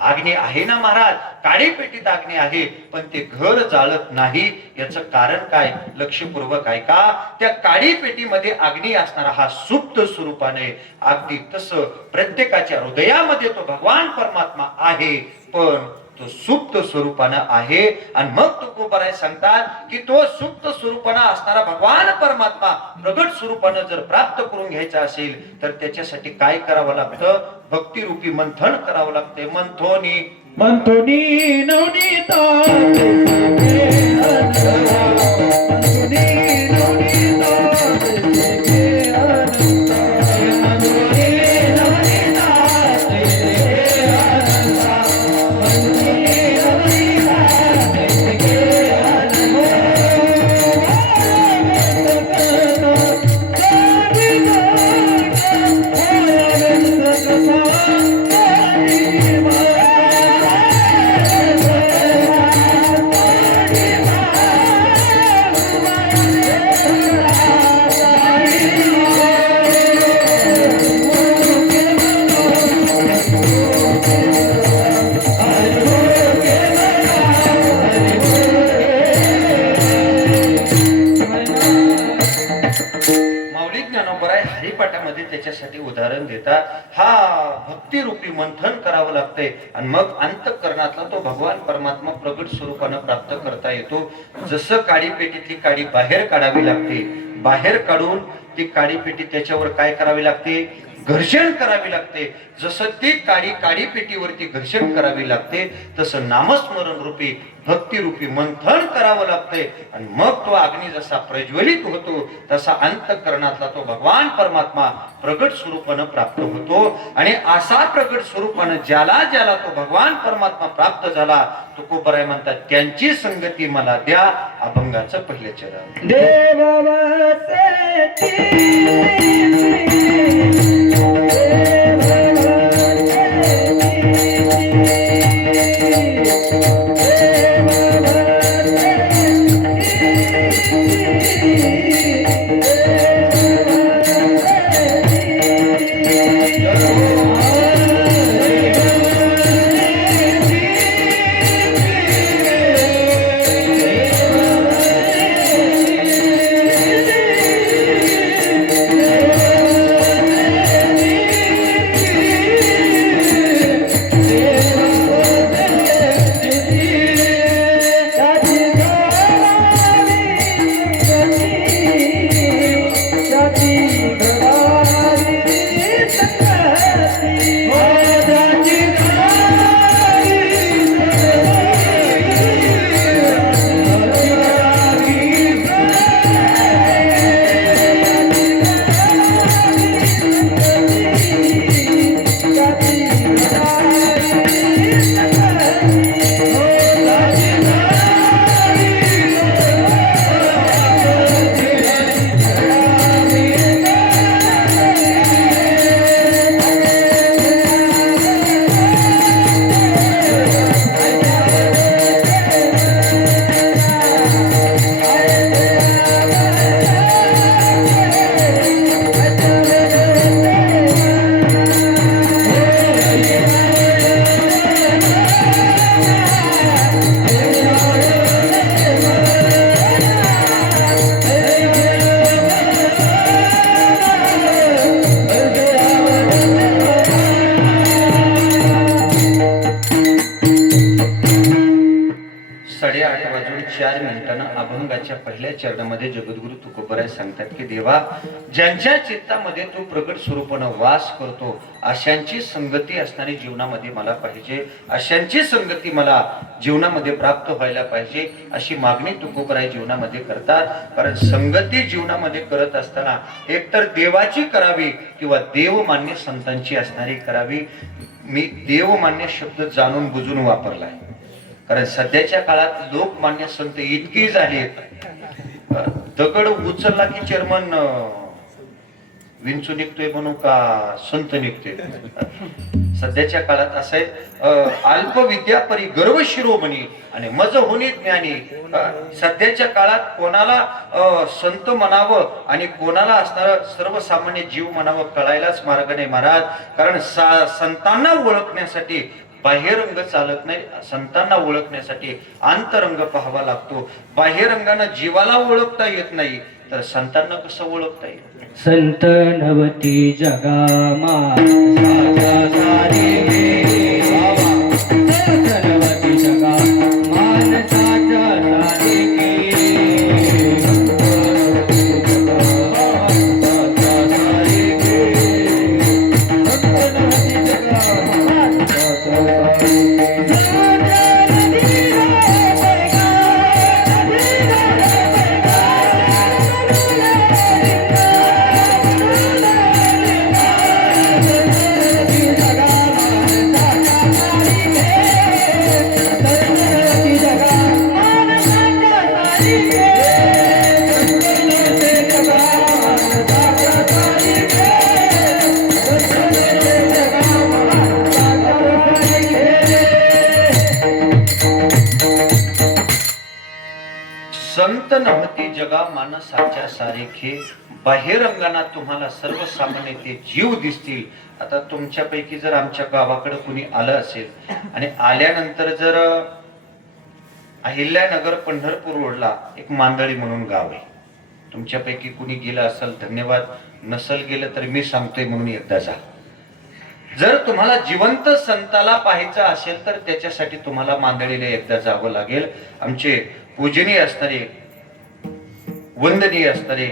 अग्नी आहे ना महाराज, काडीपेटीत अग्नी आहे, पण ते घर जाळत नाही. याचं कारण काय? लक्षपूर्वक ऐका. त्या काडीपेटीमध्ये अग्नी असणारा हा सुप्त स्वरूपाने, अगदी तसं प्रत्येकाच्या हृदयामध्ये तो भगवान परमात्मा आहे, पण तो सुप्त स्वरूपानं आहे. आणि मग तुकोबाराय सांगतात की तो सुप्त स्वरूपानं असणारा भगवान परमात्मा प्रगट स्वरूपानं जर प्राप्त करून घ्यायचा असेल तर त्याच्यासाठी काय करावं लागतं? भक्ती रूपी मंथन करावं लागते. मंथोनी मंथोनी नवनीता हरिपाठामध्ये त्याच्यासाठी उदाहरण देतात. हा भक्ती रूपी मंथन करावं लागतंय आणि मग अंतःकरणातला तो भगवान परमात्मा प्रगट स्वरूपानं प्राप्त करता येतो. जसं काडीपेटीतली काडी बाहेर काढावी लागते, बाहेर काढून ती काडीपेटी त्याच्यावर काय करावी लागते? घर्षण करावी लागते. जसं ती काडीपेटीवरती घर्षण करावी लागते, तसं नामस्मरण रूपी भक्ती रूपी मंथन करावं लागते. आणि मग तो अग्नी जसा प्रज्वलित होतो तसा अंतःकरणातला तो भगवान परमात्मा प्रगट स्वरूपानं प्राप्त होतो. आणि असा प्रगट स्वरूपानं ज्याला ज्याला तो भगवान परमात्मा प्राप्त झाला, तुकोबाराय म्हणतात त्यांची संगती मला द्या. अभंगाचं पहिलं चरण. अभंगाच्या पहिल्या चरणामध्ये जगद्गुरु तुकोबराय सांगतात की देवा, ज्यांच्या चित्तामध्ये तू प्रगट स्वरूपानं वास करतो अशांची संगती असणारी जीवनामध्ये मला पाहिजे, अशांची संगती मला जीवनामध्ये प्राप्त व्हायला पाहिजे अशी मागणी तुकोबराय जीवनामध्ये करतात. कारण संगती जीवनामध्ये करत असताना एकतर देवाची करावी किंवा देवमान्य संतांची असणारी करावी. मी देवमान्य शब्द जाणून बुजून वापरलाय, कारण सध्याच्या काळात लोकमान्य संत इतकी झालीत, दगड उचलला की चेअरमन विंचू निघतोय म्हणू का संत निघतोय. सध्याच्या काळात असं आहे, अल्पविद्या परी गर्व शिरोमणी आणि मज होणी ज्ञानी. सध्याच्या काळात कोणाला संत म्हणावं आणि कोणाला असणारं सर्वसामान्य जीव म्हणावं कळायलाच मार्ग नाही महाराज. कारण संतांना ओळखण्यासाठी बाह्यरंग चालत नाही, संतांना ओळखण्यासाठी अंतरंग पाहावा लागतो. बाह्यरंगानं जीवाला ओळखता येत नाही तर संतांना कसं ओळखता येईल. संत नवती जगामा साचा सारे गे बाबा, संत नवती जगा मानसाचा सारे गे, संत नवती जगा मानसाचा सारे गे, संत नवती जगा मानसाचा सारे संत नव्हती जगा मानसाच्या सारेखे. बाह्यरंगाना तुम्हाला सर्वसामान्य ते जीव दिसतील. आता तुमच्यापैकी जर आमच्या गावाकडे कुणी आलं असेल आणि आल्यानंतर जर अहिल्यानगर पंढरपूर रोडला एक मांदळी म्हणून गाव आहे, तुमच्यापैकी कुणी गेलं असेल धन्यवाद, नसल गेलं तर मी सांगतोय म्हणून एकदा जा. जर तुम्हाला जिवंत संताला पाहायचं असेल तर त्याच्यासाठी तुम्हाला मांदळीला एकदा जावं लागेल. आमचे पूजनीय असणारे, वंदनीय असणारे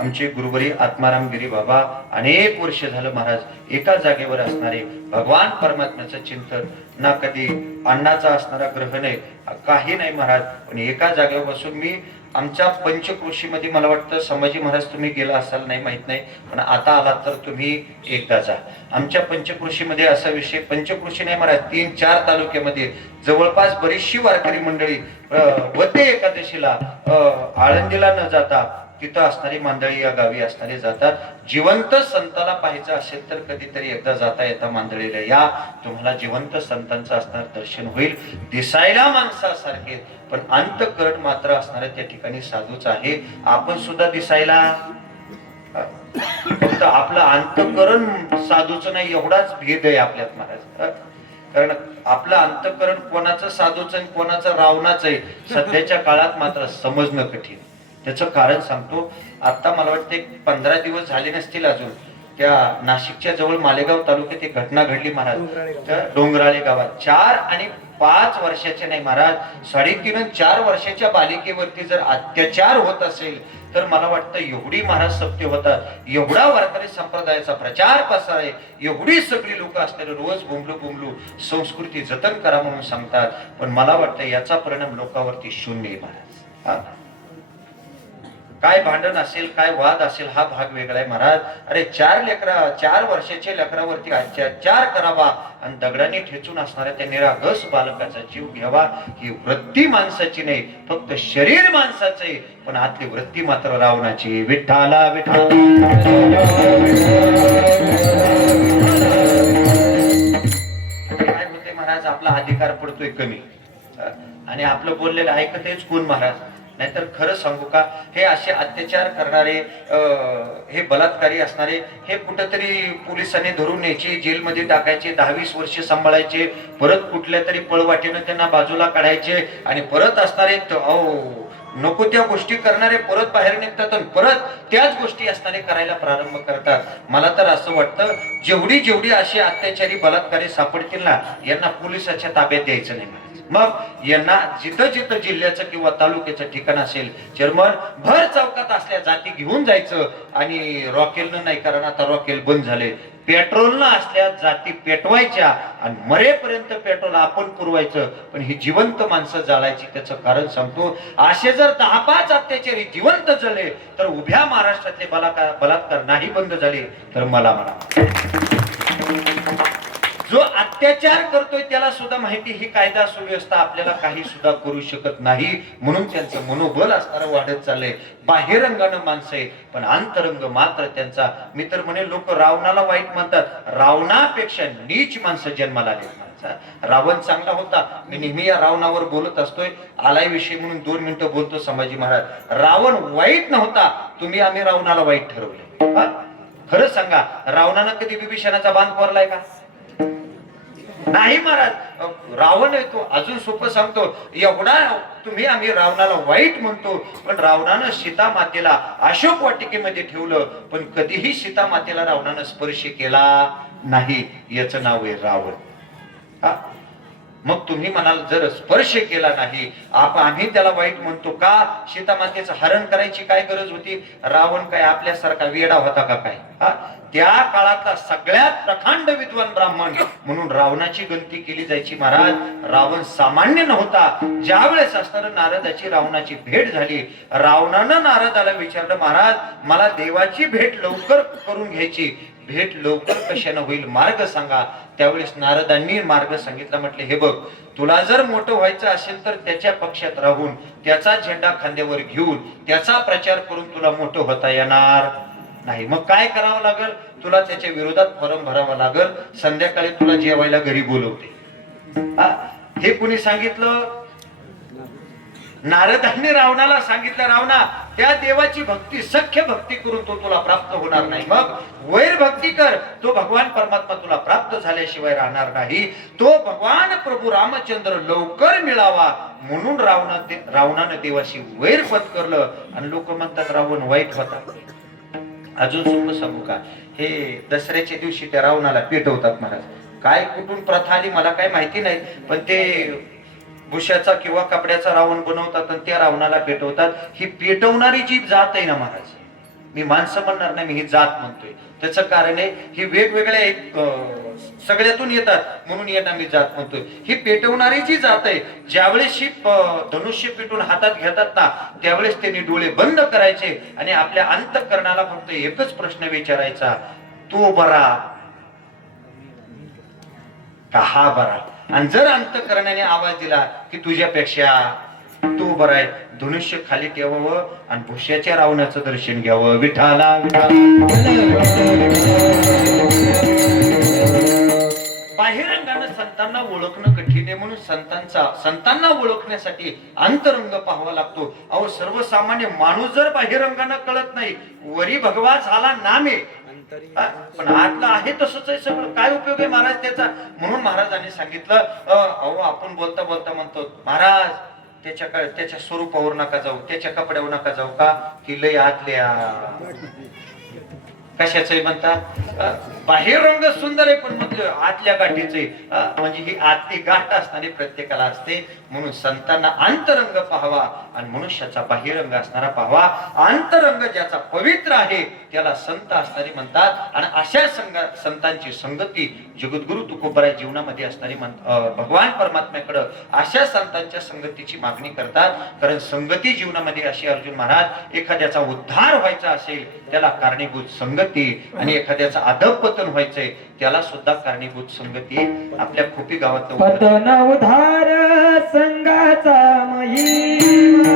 आमचे गुरुवरी आत्माराम गिरी बाबा अनेक वर्ष झालं महाराज एका जागेवर असणारे, भगवान परमात्म्याचं चिंतन, ना कधी अन्नाचा असणारा ग्रह नाही, काही नाही महाराज, पण एका जागेवर बसून मी आमच्या पंचकृषीमध्ये, मला वाटतं संभाजी महाराज तुम्ही गेला असाल नाही माहित नाही, पण आता आलात तर तुम्ही एकदा जा. आमच्या पंचकृषीमध्ये असा विषय, पंचकृषी नाही महाराज, 3-4 तालुक्यामध्ये जवळपास बरीचशी वारकरी मंडळी वते एकादशीला आळंदीला न जाता तिथं असणारी मांदळी या गावी असणारे जातात. जिवंत संताला पाहायचं असेल तर कधीतरी एकदा जाता येता मांदळीला या, तुम्हाला जिवंत संतांचं असणार दर्शन होईल. दिसायला माणसासारखे पण अंतःकरण मात्र असणारे त्या ठिकाणी साधूच आहे. आपण सुद्धा दिसायला फक्त आपलं अंतःकरण साधूच नाही एवढाच भेद आहे आपल्यात महाराज. कारण आपलं अंतःकरण कोणाचं साधूचं आणि कोणाचं रावणाचं आहे सध्याच्या काळात मात्र समजणं कठीण. त्याचं कारण सांगतो. आता मला वाटतं 15 दिवस झाले नसतील अजून, त्या नाशिकच्या जवळ मालेगाव तालुक्यात एक घटना घडली महाराज. त्या डोंगराळे गावात 4 आणि 5 वर्षाचे नाही महाराज, 3.5 आणि 4 वर्षाच्या बालिकेवरती जर अत्याचार होत असेल तर मला वाटतं एवढी महाराज सत्य होतात, एवढा वारकरी संप्रदायाचा प्रचार प्रसार आहे, एवढी सगळी लोक असणारे रोज बुमलू संस्कृती जतन करा म्हणून सांगतात. पण मला वाटतं याचा परिणाम लोकांवरती शून्य आहे महाराज. काय भांडण असेल, काय वाद असेल हा भाग वेगळा आहे महाराज. अरे 4 वर्षाच्या लेकरावरती अत्याचार करावा आणि दगडाने ठेचून असणाऱ्या त्या निरागस बालकाचा जीव घ्यावा, ही वृत्ती माणसाची नाही, फक्त शरीर माणसाचं आहे, पण आतली वृत्ती मात्र रावणाची. विठ्ठला विठ्ठल. काय होते महाराज, आपला अधिकार पडतोय कमी आणि आपलं बोललेलं ऐकतेच कोण महाराज. नाहीतर खरं सांगू का, हे असे अत्याचार करणारे, हे बलात्कारी असणारे, हे कुठंतरी पोलिसांनी धरून न्यायचे, जेलमध्ये टाकायचे, 10-20 वर्ष सांभाळायचे, परत कुठल्या तरी पळवाटीनं त्यांना बाजूला काढायचे आणि परत असणारे नको त्या गोष्टी करणारे परत बाहेर निघतात आणि परत त्याच गोष्टी असताना करायला प्रारंभ करतात. मला तर असं वाटतं जेवढी जेवढी अशी अत्याचारी बलात्कारी सापडतील ना, यांना पोलिसाच्या ताब्यात द्यायचं नाही. मग यांना जिथं जिथं जिल्ह्याचं किंवा तालुक्याचं ठिकाण असेल, चेअरमन भर चौकात असल्या जाती घेऊन जायचं. आणि रॉकेलनं नाही, कारण आता रॉकेल बंद झाले. पेट्रोलनं असल्या जाती पेटवायच्या आणि मरेपर्यंत पेट्रोल आपण पुरवायचं. पण ही जिवंत माणसं जाळायची. त्याचं कारण सांगतो, असे जर 10-5 अत्याचारी जिवंत झाले तर उभ्या महाराष्ट्रातले बलात्कार नाही बंद झाले तर मला म्हणा. जो अत्याचार करतोय त्याला सुद्धा माहिती ही कायदा सुव्यवस्था आपल्याला काही सुद्धा करू शकत नाही. म्हणून त्यांचं मनोबल असणारं वाढत चाललंय. बाहेरंगानं माणसं आहे पण अंतरंग मात्र त्यांचा. मी तर म्हणे लोक रावणाला वाईट म्हणतात, रावणापेक्षा नीच माणसं जन्माला आले. रावण चांगला होता. मी नेहमी या रावणावर बोलत असतोय. आलाय विषय म्हणून 2 मिनिटं बोलतो. संभाजी महाराज रावण वाईट नव्हता, तुम्ही आम्ही रावणाला वाईट ठरवले. खरंच सांगा, रावणानं कधी विभीषणाचा बांध कोरलाय का? नाही महाराज. रावण येतो अजून सोपं सांगतो, एवढा तुम्ही आम्ही रावणाला वाईट म्हणतो, पण रावणानं सीता मातेला अशोक वाटिकेमध्ये ठेवलं, पण कधीही सीता मातेला रावणानं स्पर्श केला नाही. याचं नाव आहे रावण. मग तुम्ही म्हणाल जर स्पर्श केला नाही आम्ही त्याला वाईट म्हणतो का? सीता मातेचं हरण करायची काय गरज होती? रावण काय आपल्यासारखा वेडा होता का काय? त्या काळातला सगळ्यात प्रखंड विद्वान ब्राह्मण म्हणून रावणाची गणती केली जायची. महाराज रावण सामान्य नव्हता. ज्या वेळेस असताना नारदाची रावणाची भेट झाली, रावणानं नारदाला विचारलं, महाराज मला देवाची भेट लवकर करून घ्यायची, भेट लवकर कशाने होईल मार्ग सांगा. त्यावेळेस नारदांनी मार्ग सांगितला. म्हटले हे बघ, तुला जर मोठं व्हायचं असेल तर त्याच्या पक्षात राहून त्याचा झेंडा खांद्यावर घेऊन त्याचा प्रचार करून तुला मोठं होता येणार नाही. मग काय करावं लागेल? तुला त्याच्या विरोधात फॉर्म भरावा लागेल. संध्याकाळी तुला जेवायला घरी बोलवते. हे कुणी सांगितलं? नारदांनी रावणाला सांगितलं, रावणा त्या देवाची भक्ती सख्य भक्ती करून तो तुला प्राप्त होणार नाही. मग वैर भक्ती कर, तो भगवान परमात्मा तुला प्राप्त झाल्याशिवाय राहणार नाही. तो भगवान प्रभू रामचंद्र लवकर मिळावा म्हणून रावणानं देवाशी वैर पत्करलं. आणि लोक म्हणतात रावण वाईट होता. अजून सोपं सांगू का? हे दसऱ्याच्या दिवशी त्या रावणाला पेटवतात महाराज. काय कुठून प्रथा आली मला काय माहिती नाही, पण ते भुशाचा किंवा कपड्याचा रावण बनवतात आणि त्या रावणाला पेटवतात. ही पेटवणारी जी जात आहे ना महाराज, मी माणसं म्हणणार नाही, मी ही जात म्हणतोय. त्याचं कारण आहे ही वेगवेगळ्या सगळ्यातून येतात म्हणून यांना मी जात म्हणतोय. ही पेटवणारी जी जात आहे, ज्यावेळेस ही धनुष्य पेटून हातात घेतात ना, त्यावेळेस त्यांनी डोळे बंद करायचे आणि आपल्या अंतःकरणाला फक्त एकच प्रश्न विचारायचा, तो बरा का हा बरा? आणि जर अंतःकरणाने आवाज दिला की तुझ्यापेक्षा तू बरा आहे, धनुष्य खाली ठेवावं आणि भुष्याच्या रावणाचं दर्शन घ्यावं. विठाला बाहेरंगानं संतांना ओळखणं कठीण आहे. म्हणून संतांना ओळखण्यासाठी अंतरंग पाहावा लागतो. अहो सर्वसामान्य माणूस जर बाहेरंगानं कळत नाही, वरी भगवा झाला नामे, पण आतला आहे तसंच आहे सगळं. काय उपयोग आहे महाराज त्याचा? म्हणून महाराजांनी सांगितलं, अहो आपण बोलता बोलता म्हणतो महाराज त्याच्या स्वरूपावर नका जाऊ, त्याच्या कपड्यावर नका जाऊ. का की लय आतल्या कशाचंही म्हणतात बाहेर रंग सुंदर आहे पण म्हटलं आतल्या गाठीचे, म्हणजे ही आतली गाठ असणारी प्रत्येकाला असते. म्हणून संतांना अंतरंग पाहावा आणि मनुष्याचा बाह्यरंग असणारा पाहावा. अंतरंग ज्याचा पवित्र आहे त्याला संत असणारे म्हणतात. आणि अशा संतांची संगती जगद्गुरु तुकोबराय जीवनामध्ये असणारी भगवान परमात्म्याकडे अशा संतांच्या संगतीची मागणी करतात. कारण संगती जीवनामध्ये अशी, अर्जुन महाराज एखाद्याचा उद्धार व्हायचा असेल त्याला कारणीभूत संगती, आणि एखाद्याचा अधःपतन व्हायचंय त्याला सुद्धा कारणीभूत संगती. आपल्या खोपी गावात पतन उद्धार संगाचा महिमा,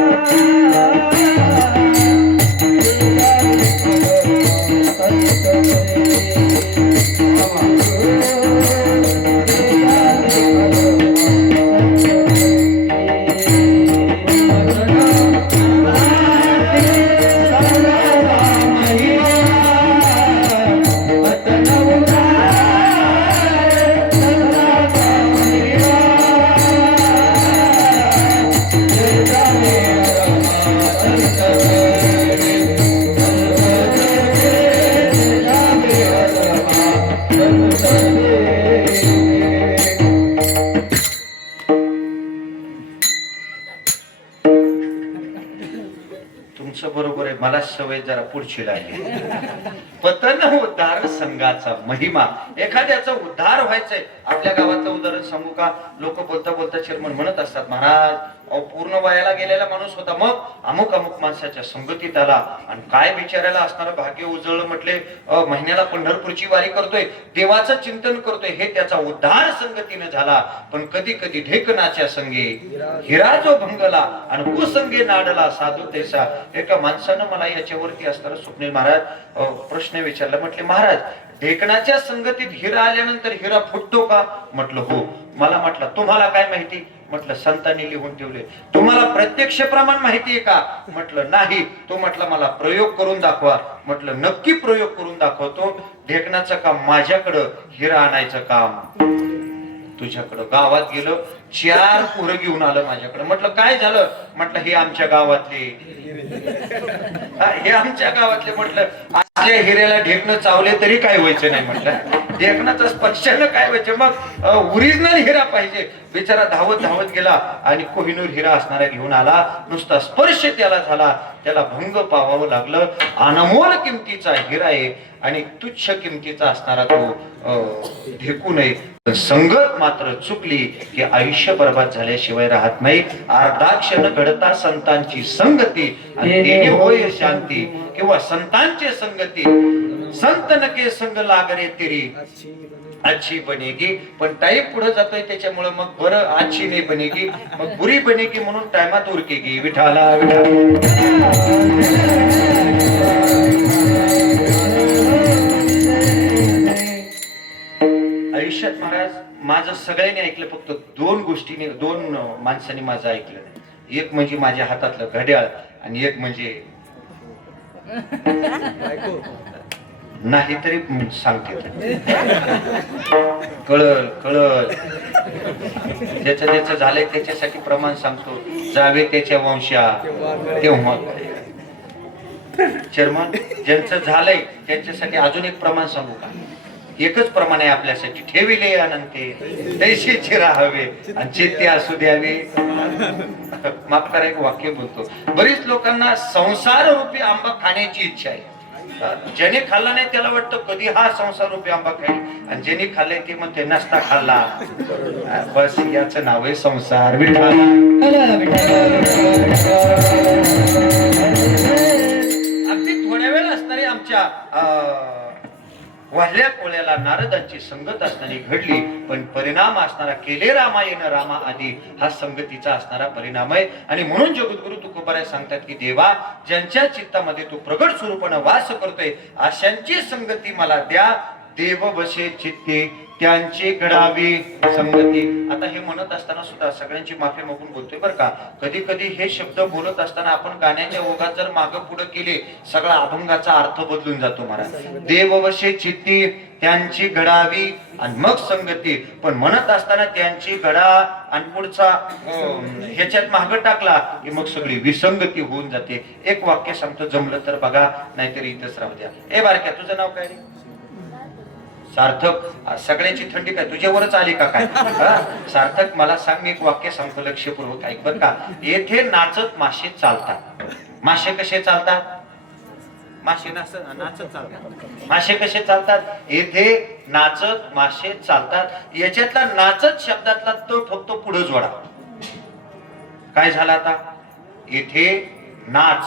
तुमचं बरोबर आहे, मला सवय जरा पुढची लागली. पतन उद्धार संघाचा महिमा. एखाद्याचा उद्धार व्हायचंय. आपल्या गावाचं उदाहरण सांगू का? लोक बोलता बोलता चेअरमन म्हणत असतात, महाराज अहो पूर्ण वयाला गेलेला माणूस होता, मग अमुक अमुक माणसाच्या संगतीत आला आणि काय बिचारायला असणारं भाग्य उजळलं. म्हटले महिन्याला पंढरपूरची वारी करतोय, देवाचं चिंतन करतोय, हे त्याचा उद्धार संगतीने झाला. पण कधी कधी ढेकणाच्या संगे हिरा जो भंगला आणि कुसंगे नाडला साधू तैसा. एका माणसानं मला याच्यावरती असताना स्वप्नील महाराज प्रश्न विचारला. म्हटले महाराज ढेकणाच्या संगतीत हिरा आल्यानंतर हिरा फुटतो का? म्हटलं हो. मला म्हटलं तुम्हाला काय माहिती? म्हटलं संतांनी लिहून ठेवले. तुम्हाला प्रत्यक्ष प्रमाण माहिती आहे का? म्हटलं नाही. तो म्हटलं मला प्रयोग करून दाखवा. म्हटलं नक्की प्रयोग करून दाखवतो. ढेकणाचं काम माझ्याकडं, हिरा आणायचं काम तुझ्याकडं. गावात गेलो, 4 पोरं घेऊन आलं माझ्याकडे. म्हटलं काय झालं? म्हटलं हे आमच्या गावातले, हे आमच्या गावातले. म्हटलं आपल्या हिऱ्याला ढेकणं चावले तरी काय व्हायचं नाही. म्हटलं ढेकणाचा स्पर्शानं काय व्हायचं? मग ओरिजिनल हिरा पाहिजे. बिचारा धावत धावत गेला आणि कोहिनूर हिरा असणारा घेऊन आला. नुसता स्पर्श त्याला झाला, त्याला भंग पावावं लागलं. अनमोल किमतीचा हिरा आहे आणि तुच्छ किमतीचा असणारा तो ढेकू नये. संगत मात्र चुकली की आयुष्य बर्बाद झाल्याशिवाय राहत नाही. अर्धा क्षण घडता संतांची संगती आणि देणे होय शांती. किंवा संतांची संगती, संत नके संग लागरे तेरी अच्छी बनेगी. पण टाईम पुढे जातोय त्याच्यामुळे मग बरं अच्छी नाही बनेगी, मग बुरी बनेगी. म्हणून टायमात उरकेगी. विठाला आयुष्यात महाराज माझं सगळ्यांनी ऐकलं, फक्त 2 गोष्टीने 2 माणसांनी माझं ऐकलं नाही. एक म्हणजे माझ्या हातातलं घड्याळ आणि एक म्हणजे नाही तरी सांगते कळल कळल. ज्याचं ज्याचं झालंय त्याच्यासाठी प्रमाण सांगतो. जावे त्याच्या वंशा तेव्हा चेअरमन ज्यांचं झालंय त्यांच्यासाठी अजून एक प्रमाण सांगू का? एकच प्रमाण आहे आपल्यासाठी. ठेविले अनंते तैसेचे राहावे आणि चेते असू द्यावे. माफ करा, एक वाक्य बोलतो. बरीच लोकांना संसार रूपी आंबा खाण्याची इच्छा आहे. ज्याने खाल्ला नाही त्याला वाटतं कधी हा संसार रूपी आंबा खाईल, आणि ज्याने खाल्लाय ते म्हणते नसता खाल्ला. बस याचं नाव आहे संसार. अगदी थोड्या वेळ असणारी आमच्या वाढल्या कोळ्याला नारदांची संगत असणारी घडली, पण परिणाम असणारा केले रामायण रामा आधी हा संगतीचा असणारा परिणाम आहे. आणि म्हणून जगद्गुरु तुकोबाराय सांगतात की देवा ज्यांच्या चित्तामध्ये तू प्रगट स्वरूपानं वास करतोय अशांची संगती मला द्या. देव बसे चित्ते त्यांची घडावी संगती. आता हे म्हणत असताना सुद्धा सगळ्यांची माफी मागून बोलतोय बरं का. कधी कधी हे शब्द बोलत असताना आपण गाण्याच्या ओघात जर मागं पुढे केले सगळा अभंगाचा अर्थ बदलून जातो महाराज. देव बसे चित्ती त्यांची घडावी आणि मग संगती. पण म्हणत असताना त्यांची घडा आणि पुढचा ह्याच्यात मागं टाकला की मग सगळी विसंगती होऊन जाते. एक वाक्य सांगतो, जमलं तर बघा, नाहीतरी इथंच राहू द्या. ए बारक्या, तुझं नाव काय? सार्थक. सगळ्यांची थंडी काय तुझ्यावरच आली का काय? सार्थक मला सांग, मी एक वाक्य सांगतो, लक्षपूर्वक ऐक बर का. येथे नाचत मासे चालतात. मासे कसे चालतात? मासे नाचत चालतात. मासे कसे चालतात? येथे नाचत मासे चालतात. याच्यातला नाचत शब्दातला तो फक्त पुढे जोडा. काय झालं आता? येथे नाच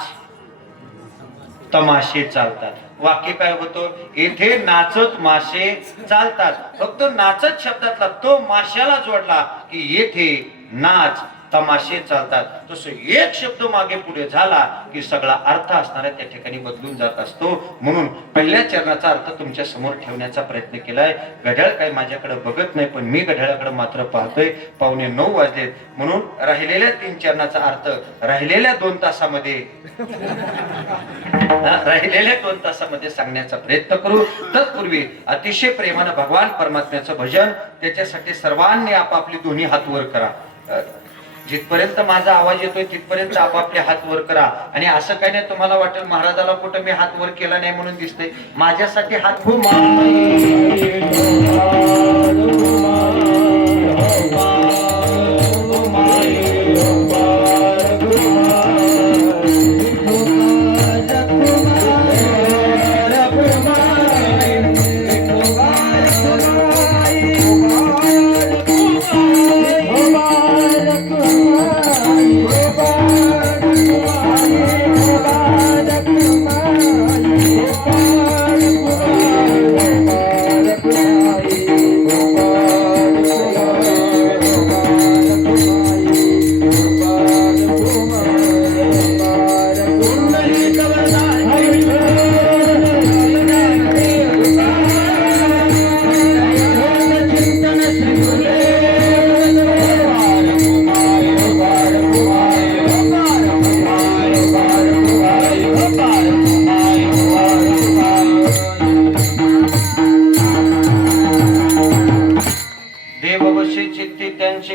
तमाशे चालतात. वाक्य काय होतं? येथे नाचत मासे चालतात. फक्त नाचत शब्दातला तो माशाला जोडला की येथे नाच तमाशे चालतात. तसं एक शब्द मागे पुढे झाला की सगळा अर्थ असणारा त्या ठिकाणी बदलून जात असतो. म्हणून पहिल्या चरणाचा अर्थ तुमच्या समोर ठेवण्याचा प्रयत्न केलाय. घड्याळ काय माझ्याकडे बघत नाही, पण मी घड्याळाकडे मात्र पाहतोय. 8:45 वाजलेत. म्हणून राहिलेल्या 3 चरणाचा अर्थ राहिलेल्या 2 तासामध्ये सांगण्याचा प्रयत्न करू. तत्पूर्वी अतिशय प्रेमानं भगवान परमात्म्याचं भजन, त्याच्यासाठी सर्वांनी आपापली दोन्ही हात वर करा. जिथपर्यंत माझा आवाज येतोय तिथपर्यंत आपापले हात वर करा. आणि असं काही नाही तुम्हाला वाटेल महाराजाला कुठं मी हात वर केला नाही म्हणून दिसतंय. माझ्यासाठी हात खूप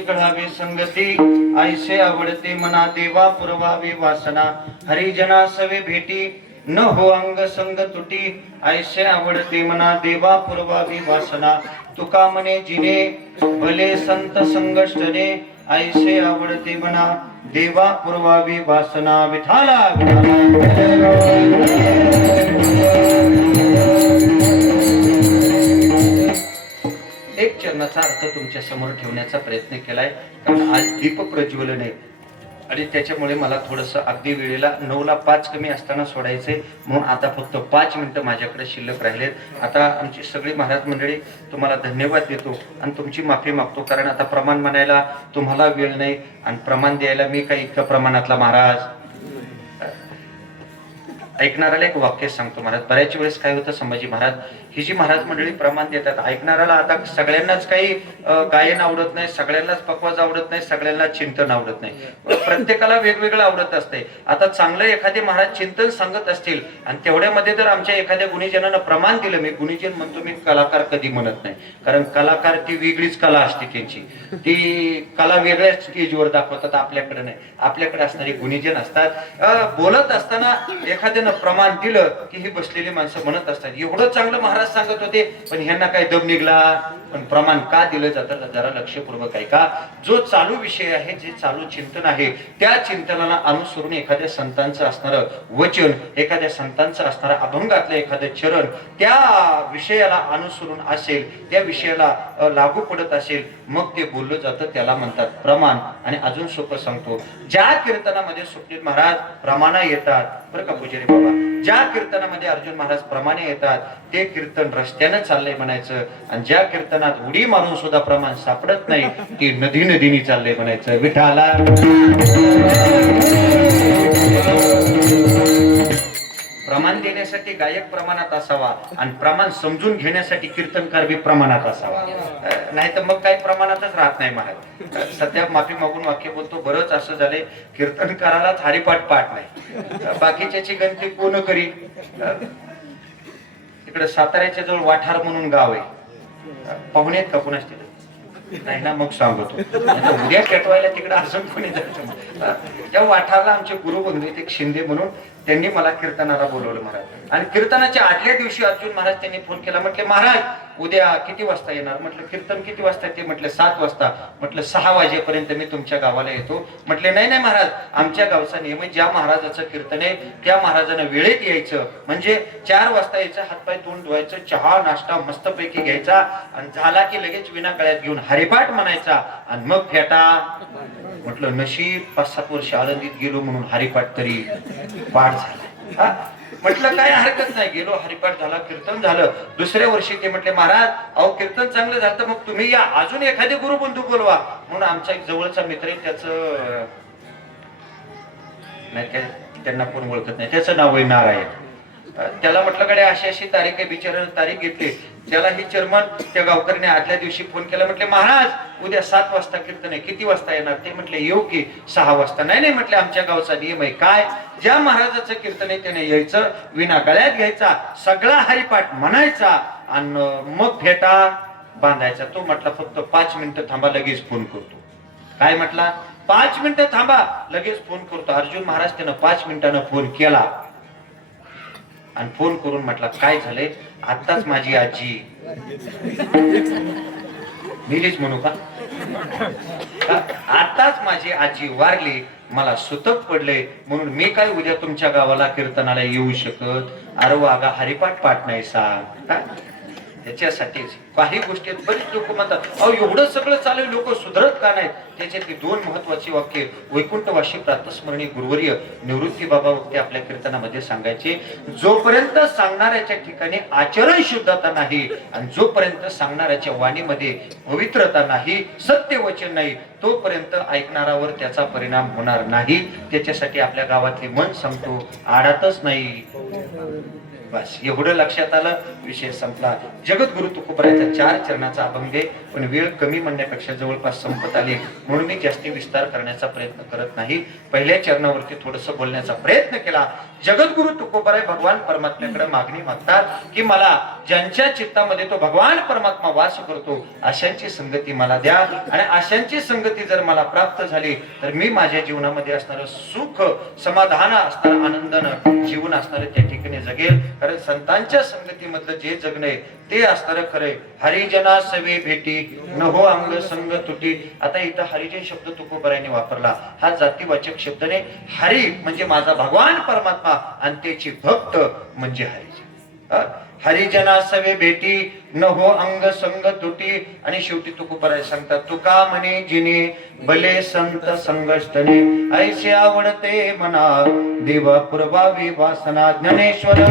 घडावी संगती ऐसे आवडते मना देवा पुरवावी वासना हरिजना सवे भेटी न हो अंग संग तुटी ऐसे आवडते मना देवा पुरवावी वासना तुका म्हणे जिने भले संत संगष्टने ऐसे आवडते मना देवा पुरवावी वासना विठाला एक चरणाचा अर्थ तुमच्या समोर ठेवण्याचा प्रयत्न केलाय कारण आज दीप प्रज्वलन आहे आणि त्याच्यामुळे मला थोडंसं अगदी वेळेला 9:05 कमी असताना सोडायचंय म्हणून आता फक्त 5 मिनिटं माझ्याकडे शिल्लक राहिलेत। आता आमची सगळी महाराज मंडळी तुम्हाला धन्यवाद देतो आणि तुमची माफी मागतो कारण आता प्रमाण म्हणायला तुम्हाला वेळ नाही आणि प्रमाण द्यायला मी काही इतक्या प्रमाणातला महाराज। ऐकणाऱ्याला एक वाक्य सांगतो महाराज, बऱ्याच वेळेस काय होतं संभाजी महाराज ही जी महाराज मंडळी प्रमाण देतात ऐकणाऱ्याला आता सगळ्यांनाच काही गायन आवडत नाही, सगळ्यांनाच पकवाज आवडत नाही, सगळ्यांना चिंतन आवडत नाही, प्रत्येकाला वेगवेगळं आवडत असते। आता चांगलं एखादे महाराज चिंतन सांगत असतील आणि तेवढ्यामध्ये जर आमच्या एखाद्या गुणीजनानं प्रमाण दिलं, मी गुणीजन म्हणतो मी कलाकार कधी म्हणत नाही कारण कलाकार ती वेगळीच कला असते त्यांची, ती कला वेगळ्याच स्टेजवर दाखवतात, आपल्याकडे नाही। आपल्याकडे असणारी गुणीजन असतात बोलत असताना एखाद्यानं प्रमाण दिलं की ही बसलेली माणसं म्हणत असतात एवढं चांगलं महाराज सांगत होते पण ह्यांना काय दम निघला, पण प्रमाण का दिलं जातं जरा लक्षपूर्वक ऐका। जो चालू विषय आहे जे चालू चिंतन आहे त्या चिंतनाला अनुसरून एखाद्या संतांचं असणारं वचन, एखाद्या संतांचं असणारं अभंगातलं एखादं चरण त्या विषयाला अनुसरून असेल, त्या विषयाला लागू पडत असेल मग ते बोललं जातं, त्याला म्हणतात प्रमाण। आणि अजून सोपं सांगतो, ज्या कीर्तनामध्ये सुखदेव महाराज प्रमाण येतात बरं का पुजारी बाबा, ज्या कीर्तनामध्ये अर्जुन महाराज प्रमाणे येतात ते कीर्तन रस्त्यानं चाललंय म्हणायचं आणि ज्या कीर्तनात उडी मारून सुद्धा प्रमाण सापडत नाही ती नदी नदीनी चाललंय म्हणायचं विठाला। प्रमाण देण्यासाठी गायक प्रमाणात असावा आणि प्रमाण समजून घेण्यासाठी कीर्तनकार बी प्रमाणात असावा, नाही तर मग काही प्रमाणातच राहत नाही महाराज। सध्या माफी मागून वाक्य बोलतो, बरंच असं झालंय कीर्तनकारालाच हरिपाठ पाठ नाही, बाकीच्याची गणती कोण करी। इकडे साताऱ्याच्या जवळ वाठार म्हणून गाव आहे, पाहुणे आहेत का कोणाच तिथे नाही ना, मग सांगतो उद्या पेटवायला तिकडे असं कोणी जायचं। त्या वाठारला आमचे गुरुबंधू एक शिंदे म्हणून त्यांनी मला कीर्तनाला बोलवलं महाराज आणि कीर्तनाच्या आदल्या दिवशी अर्जुन महाराज त्यांनी फोन केला, म्हटले महाराज उद्या किती वाजता येणार, म्हटलं कीर्तन किती वाजता ते म्हटले 7 वाजता, म्हटलं 6 वाजेपर्यंत मी तुमच्या गावाला येतो, म्हटले नाही नाही महाराज आमच्या गावचा नियम आहे ज्या महाराजाचं कीर्तन आहे त्या महाराजानं वेळेत यायचं, म्हणजे 4 वाजता यायचं, हातपाय तोंड धुवायचं, चहा नाश्ता मस्तपैकी घ्यायचा आणि झाला की लगेच विना गळ्यात घेऊन हरिपाठ म्हणायचा आणि मग फेटा। म्हटलं नशीब 5-7 वर्ष आनंदीत गेलो म्हणून हरिपाठ तरी पाठ झाला, म्हटलं काय हरकत नाही, गेलो हरिपाठ झाला कीर्तन झालं। दुसऱ्या वर्षी ते म्हटले महाराज अहो कीर्तन चांगलं झालं मग तुम्ही या अजून एखादे गुरुबंधू बोलवा, म्हणून आमचा एक जवळचा मित्र आहे त्याचं नाही त्यांना कोण ओळखत नाही, त्याचं नाव आहे नारायण, त्याला म्हटलं कडे अशी अशी तारीख आहे, बिचारानं तारीख घेतली, त्याला ही चर्मन त्या गावकरीने आदल्या दिवशी फोन केला, म्हटले महाराज उद्या 7 वाजता कीर्तन आहे किती वाजता येणार, ते म्हटले येऊ की 6 वाजता, नाही नाही म्हटले आमच्या गावचा नियम आहे काय, ज्या महाराजाचं कीर्तन आहे त्याने यायचं, विना गळ्यात घ्यायचा, सगळा हरिपाठ म्हणायचा आणि मग फेटा बांधायचा। तो म्हटला फक्त 5 मिनिटं थांबा लगेच फोन करतो, काय म्हटला 5 मिनिटं थांबा लगेच फोन करतो। अर्जुन महाराज त्यानं 5 मिनिटानं फोन केला आणि फोन करून म्हटला काय झालंय, आताच माझी आजी मिलीच म्हणू का, आताच माझी आजी वारली, मला सुतक पडले म्हणून मी काय उद्या तुमच्या गावाला कीर्तनाला येऊ शकत, अरे वागा हरिपाठ पाठ नाही सांग, त्याच्यासाठीच काही गोष्टी बरीच लोक म्हणतात अहो एवढं सगळं चालू लोक सुधरत का नाहीत, त्याच्यातली 2 महत्वाची वाक्य वैकुंठवासी प्रातस्मरणीय गुरुवर्य निवृत्ती बाबा वक्ते आपल्या कीर्तनामध्ये सांगायचे, जोपर्यंत सांगणाऱ्याच्या ठिकाणी आचरण शुद्धता नाही आणि जोपर्यंत सांगणाऱ्याच्या वाणीमध्ये पवित्रता नाही, सत्य वचन नाही, तोपर्यंत ऐकणारावर त्याचा परिणाम होणार नाही। त्याच्यासाठी आपल्या गावातली मन सांगतो आडातच नाही, बस एवढं लक्षात आलं, विषय संपला। जगद्गुरु तुकोबरायचा 4 चरणाचा अभंग आहे, पण वेळ कमी म्हणण्यापेक्षा जवळपास संपत आली म्हणून मी जास्ती विस्तार करण्याचा प्रयत्न करत नाही। पहिल्या चरणावरती थोडंसं बोलण्याचा प्रयत्न केला, जगद्गुरु तुकोबाराय भगवान परमात्म्याकडे मागणी मागतात की मला ज्यांच्या चित्तामध्ये तो भगवान परमात्मा वास करतो अशांची संगती मला द्या, आणि अशांची संगती जर मला प्राप्त झाली तर मी माझ्या जीवनामध्ये असणारं सुख समाधान असणारं आनंदानं जीवन असणारं त्या ठिकाणी जगेल. कारण संतांच्या संगतीमधलं जे जगणे ते असणारं खरंय. हरिजना सवे भेटी न हो अंग संग तुटी. आता इथं हरिजन शब्द तुकोबारायांनी वापरला. हा जातीवाचक शब्द नाही. हरी म्हणजे माझा भगवान परमात्मा आणि त्याची भक्त म्हणजे हरिजन. हरिजना सवे भेटी न हो अंग संग तुटी. आणि शेवटी तुकोबाराय सांगतात तुका म्हणे जिने भले संत संगस्तने ऐसे आवडते मना देवा पुरवावी वासना. ज्ञानेश्वर